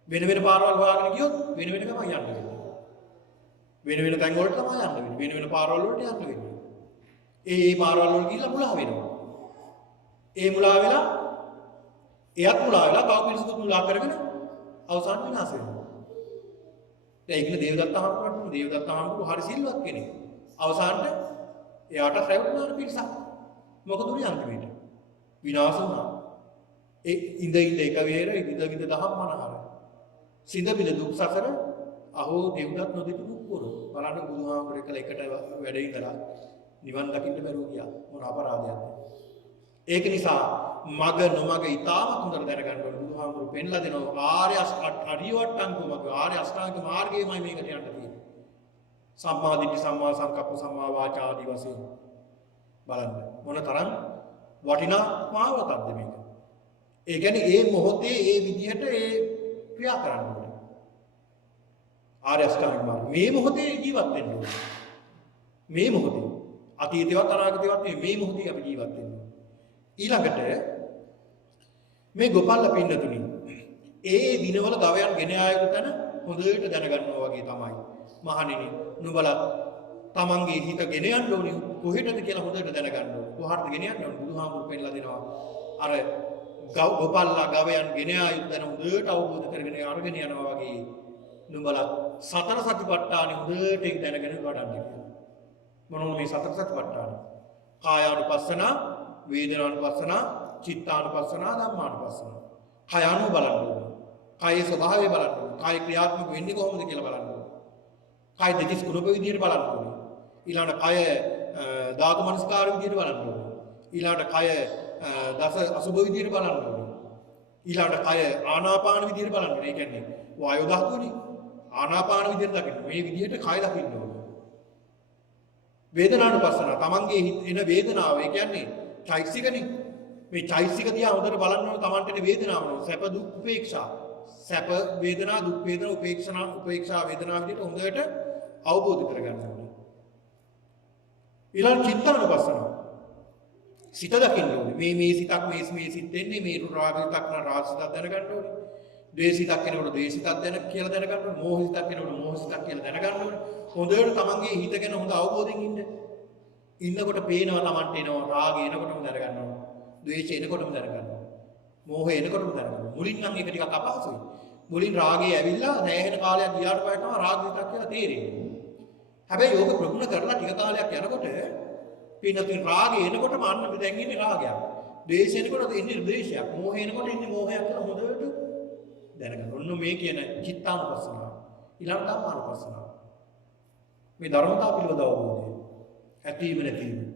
වෙන වෙන පාරවල් හොයාගෙන ගියොත් වෙන වෙන ගමන් යන්න වෙනවා. වෙන වෙන තැන් වලට තමයි යන්න වෙන්නේ. වෙන වෙන පාරවල් වලට යන්න වෙන්නේ. ඒ පාරවල් වල ගිහිල්ලා මුලා වෙනවා. ඒ මුලා වෙලා එයත් මුලා වෙලා තව පිරිසකුත් මුලා කරගෙන අවසාන විනාශ වෙනවා. දැන් ඒකනේ දේවදත්ත හාමුදුරුවෝ හරි සිල්වත් කෙනෙක්. අවසානට එයාට රැවුණාන පිරිසක්. මොකද උනේ අන්තිමේට? විනාශ වුණා. ඒ ඉඳ එක වේර ඉඳ දහම් මනහර. සිඳ බිඳ දුක් සසර අහෝ දෙව්දත් නොදිතු දුක්කරු. බලන්න බුදුහාමුදුරේ කළ එකට වැඩ ඉඳලා නිවන් දකින්න බැරුව ගියා. මොන අපරාධයක්ද? ඒක නිසා මග නොමග ඊටාම හොඳට දැනගන්න ඕනේ. බුදුහාමුදුරු පෙන්ලා දෙනවා ආර්ය අරියවට්ටංග මග ආර්ය අෂ්ටාංග මාර්ගයමයි මේකට යන්න තියෙන්නේ. සම්මා දිට්ඨි සම්මා සංකප්ප සම්මා වාචා ආදී වශයෙන් බලන්න මොන තරම් වටිනා මාවතක්ද මේක. ඒ කියන්නේ ඒ මොහොතේ ඒ විදිහට ඒ ක්‍රියා කරන්න ඕනේ. ආර්ය අෂ්ටාංගික මාර්ගය. මේ මොහොතේ ජීවත් වෙන්න ඕනේ. මේ මොහොතේ අතීතේවත් අනාගතේවත් මේ මොහොතේ අපි ජීවත් වෙන්න ඕනේ. ඊළඟට මේ ගෝපල්ල පින්නතුනි ඒ දිනවල ගවයන් ගෙන ආයු තැන හොඳට දැනගන්නවා වගේ තමයි. මහණෙනි නුඹලා තමන්ගේ හිත ගෙන යන්න ඕනේ කොහෙටද කියලා හොඳට දැනගන්න ඕනේ. කොහාටද ගෙන යන්න ඕනේ? බුදුහාමුදුරු පෙන්නලා දෙනවා. අර ගෝපල්ලා ගවයන් ගෙන ආයු තැන හොඳට අවබෝධ කරගෙන අරගෙන යනවා වගේ නුඹලා සතර සතිපට්ඨානෙ හොඳට ඒක දැනගෙන වඩන්න කියලා. මොනවද මේ සතර සතිපට්ඨාන? කායානුපස්සන, වේදනානුපස්සන, චිත්තානුපස්සන, ධම්මානුපස්සන. කය අනුව බලන්න ඕනේ. කායේ ස්වභාවය බලන්න ඕනේ. කාය ක්‍රියාත්මක වෙන්නේ කොහොමද කියලා බලන්න ඕනේ. කාය දෙතිස් කුණප විදියට බලන්න ඕනේ. ඊළඟට කය ධාතු මනස්කාර විදියට බලන්න ඕනේ. ඊළඟට කය දස අසුභ විදියට බලන්න ඕනේ. ඊළඟට කය ආනාපාන විදියට බලන්න ඕනේ. ඒ කියන්නේ වායු ධාතුනේ ආනාපාන විදියට දකින්න. මේ විදියට කය දකින්න ඕනේ. වේදනානුපස්සන තමන්ගේ එන වේදනාව ඒ කියන්නේ චෛතසිකනේ. මේ චෛතසික දිහා හොඳට බලන්න ඕනේ තමන්ට එන වේදනාව. සැප දුක් උපේක්ෂා. සැප වේදනා දුක් වේදනා උපේක්ෂා වේදනා විදිහට හොඳට අවබෝධ කරගන්න ඕනේ. ඊළඟ චිත්තානුපස්සන. සිත දකින්න ඕනේ. මේ සිතක් මේ සිත් දෙන්නේ මේ රාග සිතක් නම් රාග සිතක් දැනගන්න ඕනේ. ද්වේෂ සිතක් කෙනෙකුට ද්වේෂ සිතක් දැන කියලා දැනගන්න ඕනේ. මෝහ සිතක් කෙනෙකුට මෝහ සිතක් කියලා දැනගන්න ඕනේ. හොඳට තමන්ගේ හිත ගැන හොඳ අවබෝධයෙන් ඉන්න. ඉන්නකොට පේනවා තමන්ට එනවා රාගය එනකොටම දැනගන්න ඕනේ. ද්වේෂය එනකොටම දැනගන්න ඕනේ. මෝහය එනකොටම දැනගන්න ඕනේ. මුලින් නම් ඒක ටිකක් අපහසුයි. මුලින් රාගය ඇවිල්ලා සෑහෙන කාලයක් ගියාට පස්සේ තමයි රාග සිතක් කියලා තේරෙන්නේ. හැබැයි ඕක ප්‍රගුණ කරලා ටික කාලයක් යනකොට පින්නතුන් රාගය එනකොටම අන්න දැන් ඉන්නේ රාගයක්. ද්වේෂය එනකොට එන්නේ ද්වේෂයක්. මෝහය එනකොට එන්නේ මෝහයක් කියලා හොඳට දැනගන්න. ඔන්න මේ කියන චිත්තානුපස්සනාව. ඊළඟ ධම්මානුපස්සනාව. මේ ධර්මතාව පිළිබඳ අවබෝධය. ඇතිවීම නැතිවීම.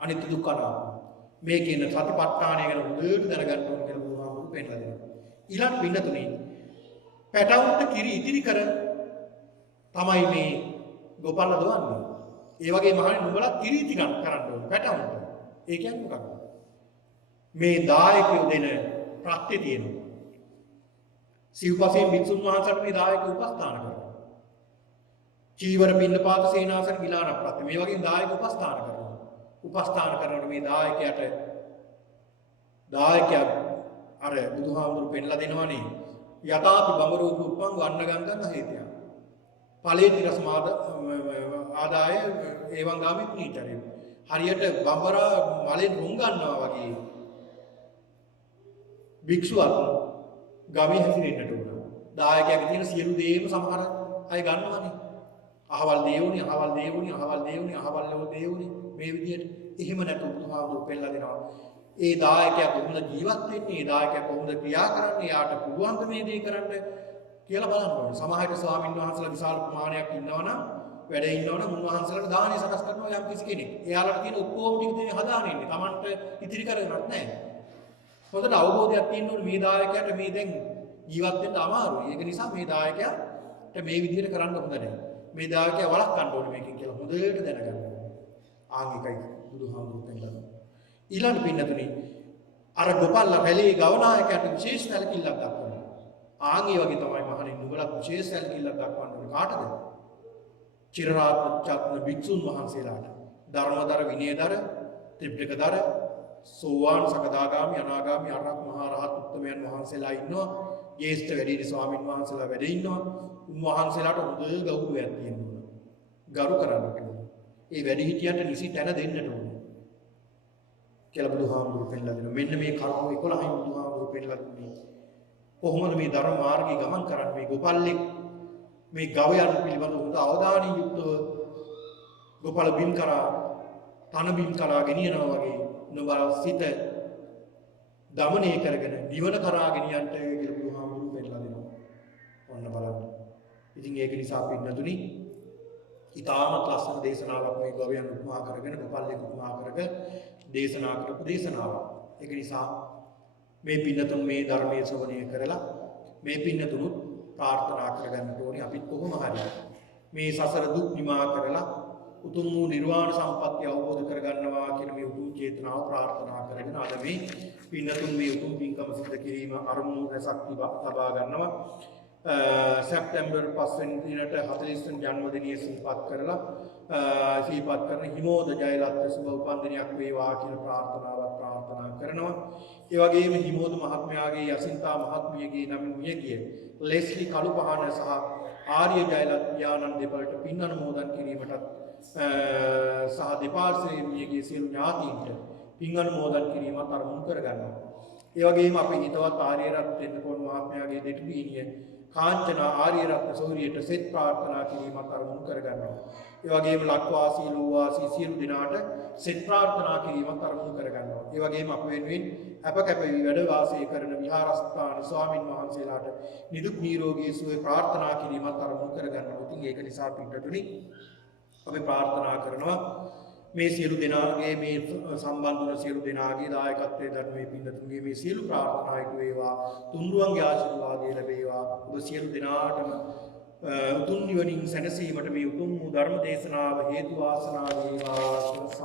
අනිත්‍ය දුක්ඛ අනාත්ම. මේ කියන සතිපට්ඨානය ගැන හොඳට දැනගන්න ඕන කියලා බුදුහාමුදුරු පෙන්නලා දෙනවා. ඊළඟ පින්නතුනේ පැටවුන්ට කිරි ඉතිරි කර තමයි මේ ගෝපල්ල දොවන්නේ. ඒ වගේ මහණෙනි නුඹලා කිරි ඉතිරි කරන්න ඕන පැටවුන්ට. ඒ කියන්නේ මොකක්ද? මේ දායකයෝ දෙන ප්‍රත්‍ය තියෙනවා. සිව්පසෙන් භික්ෂුන් වහන්සේට මේ දායක උපස්ථාන කරනවා. චීවර පින්නපාත සේනාසන ගිලාන ප්‍රත්‍ය මේ වගේ දායක උපස්ථාන කරනවා. උපස්ථාන කරනකොට මේ දායකයා අර බුදුහාමුදුරු පෙන්ලා දෙනවනේ යතාපි බඹරූප උප්පං වන්න ගංගන් හේතය. ඵලේති රසමාද ආදාය ඒවං ගාමි නීතරේ. හරියට බඹරා මලෙන් රුං ගන්නවා වගේ භික්ෂුවක් ගමේ හැසිරෙන්නට උන. දායකයාගේ තියෙන සියලු දේම සමහර අය ගන්නවානේ. අහවල් දේවුනි මේ විදිහට. එහෙම නැතු බුදුහාමුදුරු පෙන්නලා දෙනවා. ඒ දායකයා කොහොමද ජීවත් වෙන්නේ? ඒ දායකයා කොහොමද ක්‍රියා කරන්නේ? යාට පුළුවන් මේ දේ කරන්න කියලා බලන්න ඕනේ. සමහරට ස්වාමින් වහන්සේලා විශාල ප්‍රමාණයක් ඉන්නවනම් වැඩ ඉන්නවනම් උන්වහන්සේලාට දානය සකස් කරනවා යම් කිසි කෙනෙක්. එයාලට තියෙන ඔක්කොම ටික දෙන්නේ හදාගෙන ඉන්නේ. Tamanට ඉතිරි කරගන්නත් නැහැ. හොඳට අවබෝධයක් තියෙන්න ඕනේ මේ දායකයාට මේ දැන් ජීවත් වෙන්න අමාරුයි. ඒක නිසා මේ දායකයාට මේ විදිහට කරන්න හොඳ නැහැ. මේ දායකයා වළක්වන්න ඕනේ මේකෙන් කියලා හොඳට දැනගන්න ඕනේ. ආංගිකයි බුදුහාමුදුරු පෙන්නනවා. ඊළඟ පින්නතුනේ අර ගෝපල්ලා රැළේ ගවනායකයාට විශේෂ සැලකිල්ලක් දක්වනවා. ආංගී වගේ තමයි මහණෙනි නුඹලා විශේෂ සැලකිල්ලක් දක්වන්න ඕනේ කාටද? චිරාත්මචත්න භික්ෂුන් වහන්සේලාට. ධර්මදර විනයදර ත්‍රිපිටකදර සෝවාන් සකදාගාමි අනාගාමි අරහත් මහා රහත් උත්තමයන් වහන්සේලා ඉන්නවා. ජේෂ්ඨ වැඩිහිටි ස්වාමින් වහන්සේලා වැඩ ඉන්නවා. උන්වහන්සේලාට හොඳ ගෞරවයක් තියෙනවා. ගරු කරන්නට ඕනේ. ඒ වැඩිහිටියන්ට නිසි තැන දෙන්නට ඕනේ. කියලා බුදුහාමුදුරු පෙන්නලා දෙනවා. මෙන්න මේ කරුණු 11යි බුදුහාමුදුරු පෙන්නලා දුන්නේ. කොහොමද මේ ධර්ම මාර්ගයේ ගමන් කරන්නේ? මේ ගෝපල්ලෙක් මේ ගවයන් පිළිබඳව හොඳ අවධානයෙන් යුක්තව ගෝපල බිම් කරා තන බිම් කරා ගෙනියනවා වගේ නුඹලා සිත දමනය කරගෙන නිවන කරා ගෙනියන්න කියලා බුදුහාමුදුරු පෙන්නලා දෙනවා. ඔන්න බලන්න. ඉතින් ඒක නිසා පින්නතුනි ඉතාමත් ලස්සන දේශනාවක් මේ ගවයන් උපමා කරගෙන ගෝපල්ලෙක් උපමා කරගෙන දේශනා කරපු දේශනාවක්. ඒක නිසා මේ පින්නතුන් මේ ධර්මයේ ශ්‍රවණය කරලා මේ පින්නතුනුත් ප්‍රාර්ථනා කරගන්න ඕනේ අපිත් කොහොම හරි මේ සසර දුක් නිමා කරලා උතුම් වූ නිර්වාණ සම්පත්තිය අවබෝධ කරගන්නවා කියන මේ උතුම් චේතනාව ප්‍රාර්ථනා කරගෙන අද මේ පින්නතුන් මේ උතුම් පින්කම සිදු කිරීම අරමුණු රැසක් ලබා ගන්නවා. සැප්තැම්බර් 5 වෙනි දිනට 40 වෙනි ජන්මදිනය සිහිපත් කරලා සිහිපත් කරන හිමෝද ජයලත් සුබ උපන්දිනයක් වේවා කියන ප්‍රාර්ථනාවක් ප්‍රාර්ථනා කරනවා. ඒ වගේම හිමෝද මහත්මයාගේ යසින්තා මහත්මියගේ නමින් මියගිය ලෙස්ලි කළුපහන සහ ආර්ය ජයලත් පියාණන් දෙපළට පින් අනුමෝදන් කිරීමටත් සහ දෙපාර්ශ්වයේ මියගිය සියලු ඥාතීන්ට පින් අනුමෝදන් කිරීමත් අරමුණු කරගන්නවා. ඒ වගේම අපේ හිතවත් ආර්යරත්න දෙන්නකොන් මහත්මයාගේ දෙටුපීනිය කාංචනා ආර්යරත්න සූරියට සෙත් ප්‍රාර්ථනා කිරීමත් අරමුණු කරගන්නවා. ඒ වගේම ලක්වාසී ලෝවාසී සියලු දෙනාට සෙත් ප්‍රාර්ථනා කිරීමත් අරමුණු කරගන්නවා. ඒ වගේම අප වෙනුවෙන් අප කැපවී වැඩ වාසය කරන විහාරස්ථාන ස්වාමින් වහන්සේලාට නිදුක් නිරෝගී සුවය ප්‍රාර්ථනා කිරීමත් අරමුණු කරගන්නවා. ඉතින් ඒක නිසා පිටුතුනි අපි ප්‍රාර්ථනා කරනවා මේ සියලු දෙනාගේ මේ සම්බන්ධ වන සියලු දෙනාගේ දායකත්වයේ දරන මේ පින්තුන්ගේ මේ සියලු ප්‍රාර්ථනා ඉටු වේවා. තුන්රුවන්ගේ ආශිර්වාදය ලැබේවා. ඔබ සියලු දෙනාටම උතුම් නිවනින් සැනසීමට මේ උතුම් ධර්ම දේශනාව හේතු වාසනා වේවා.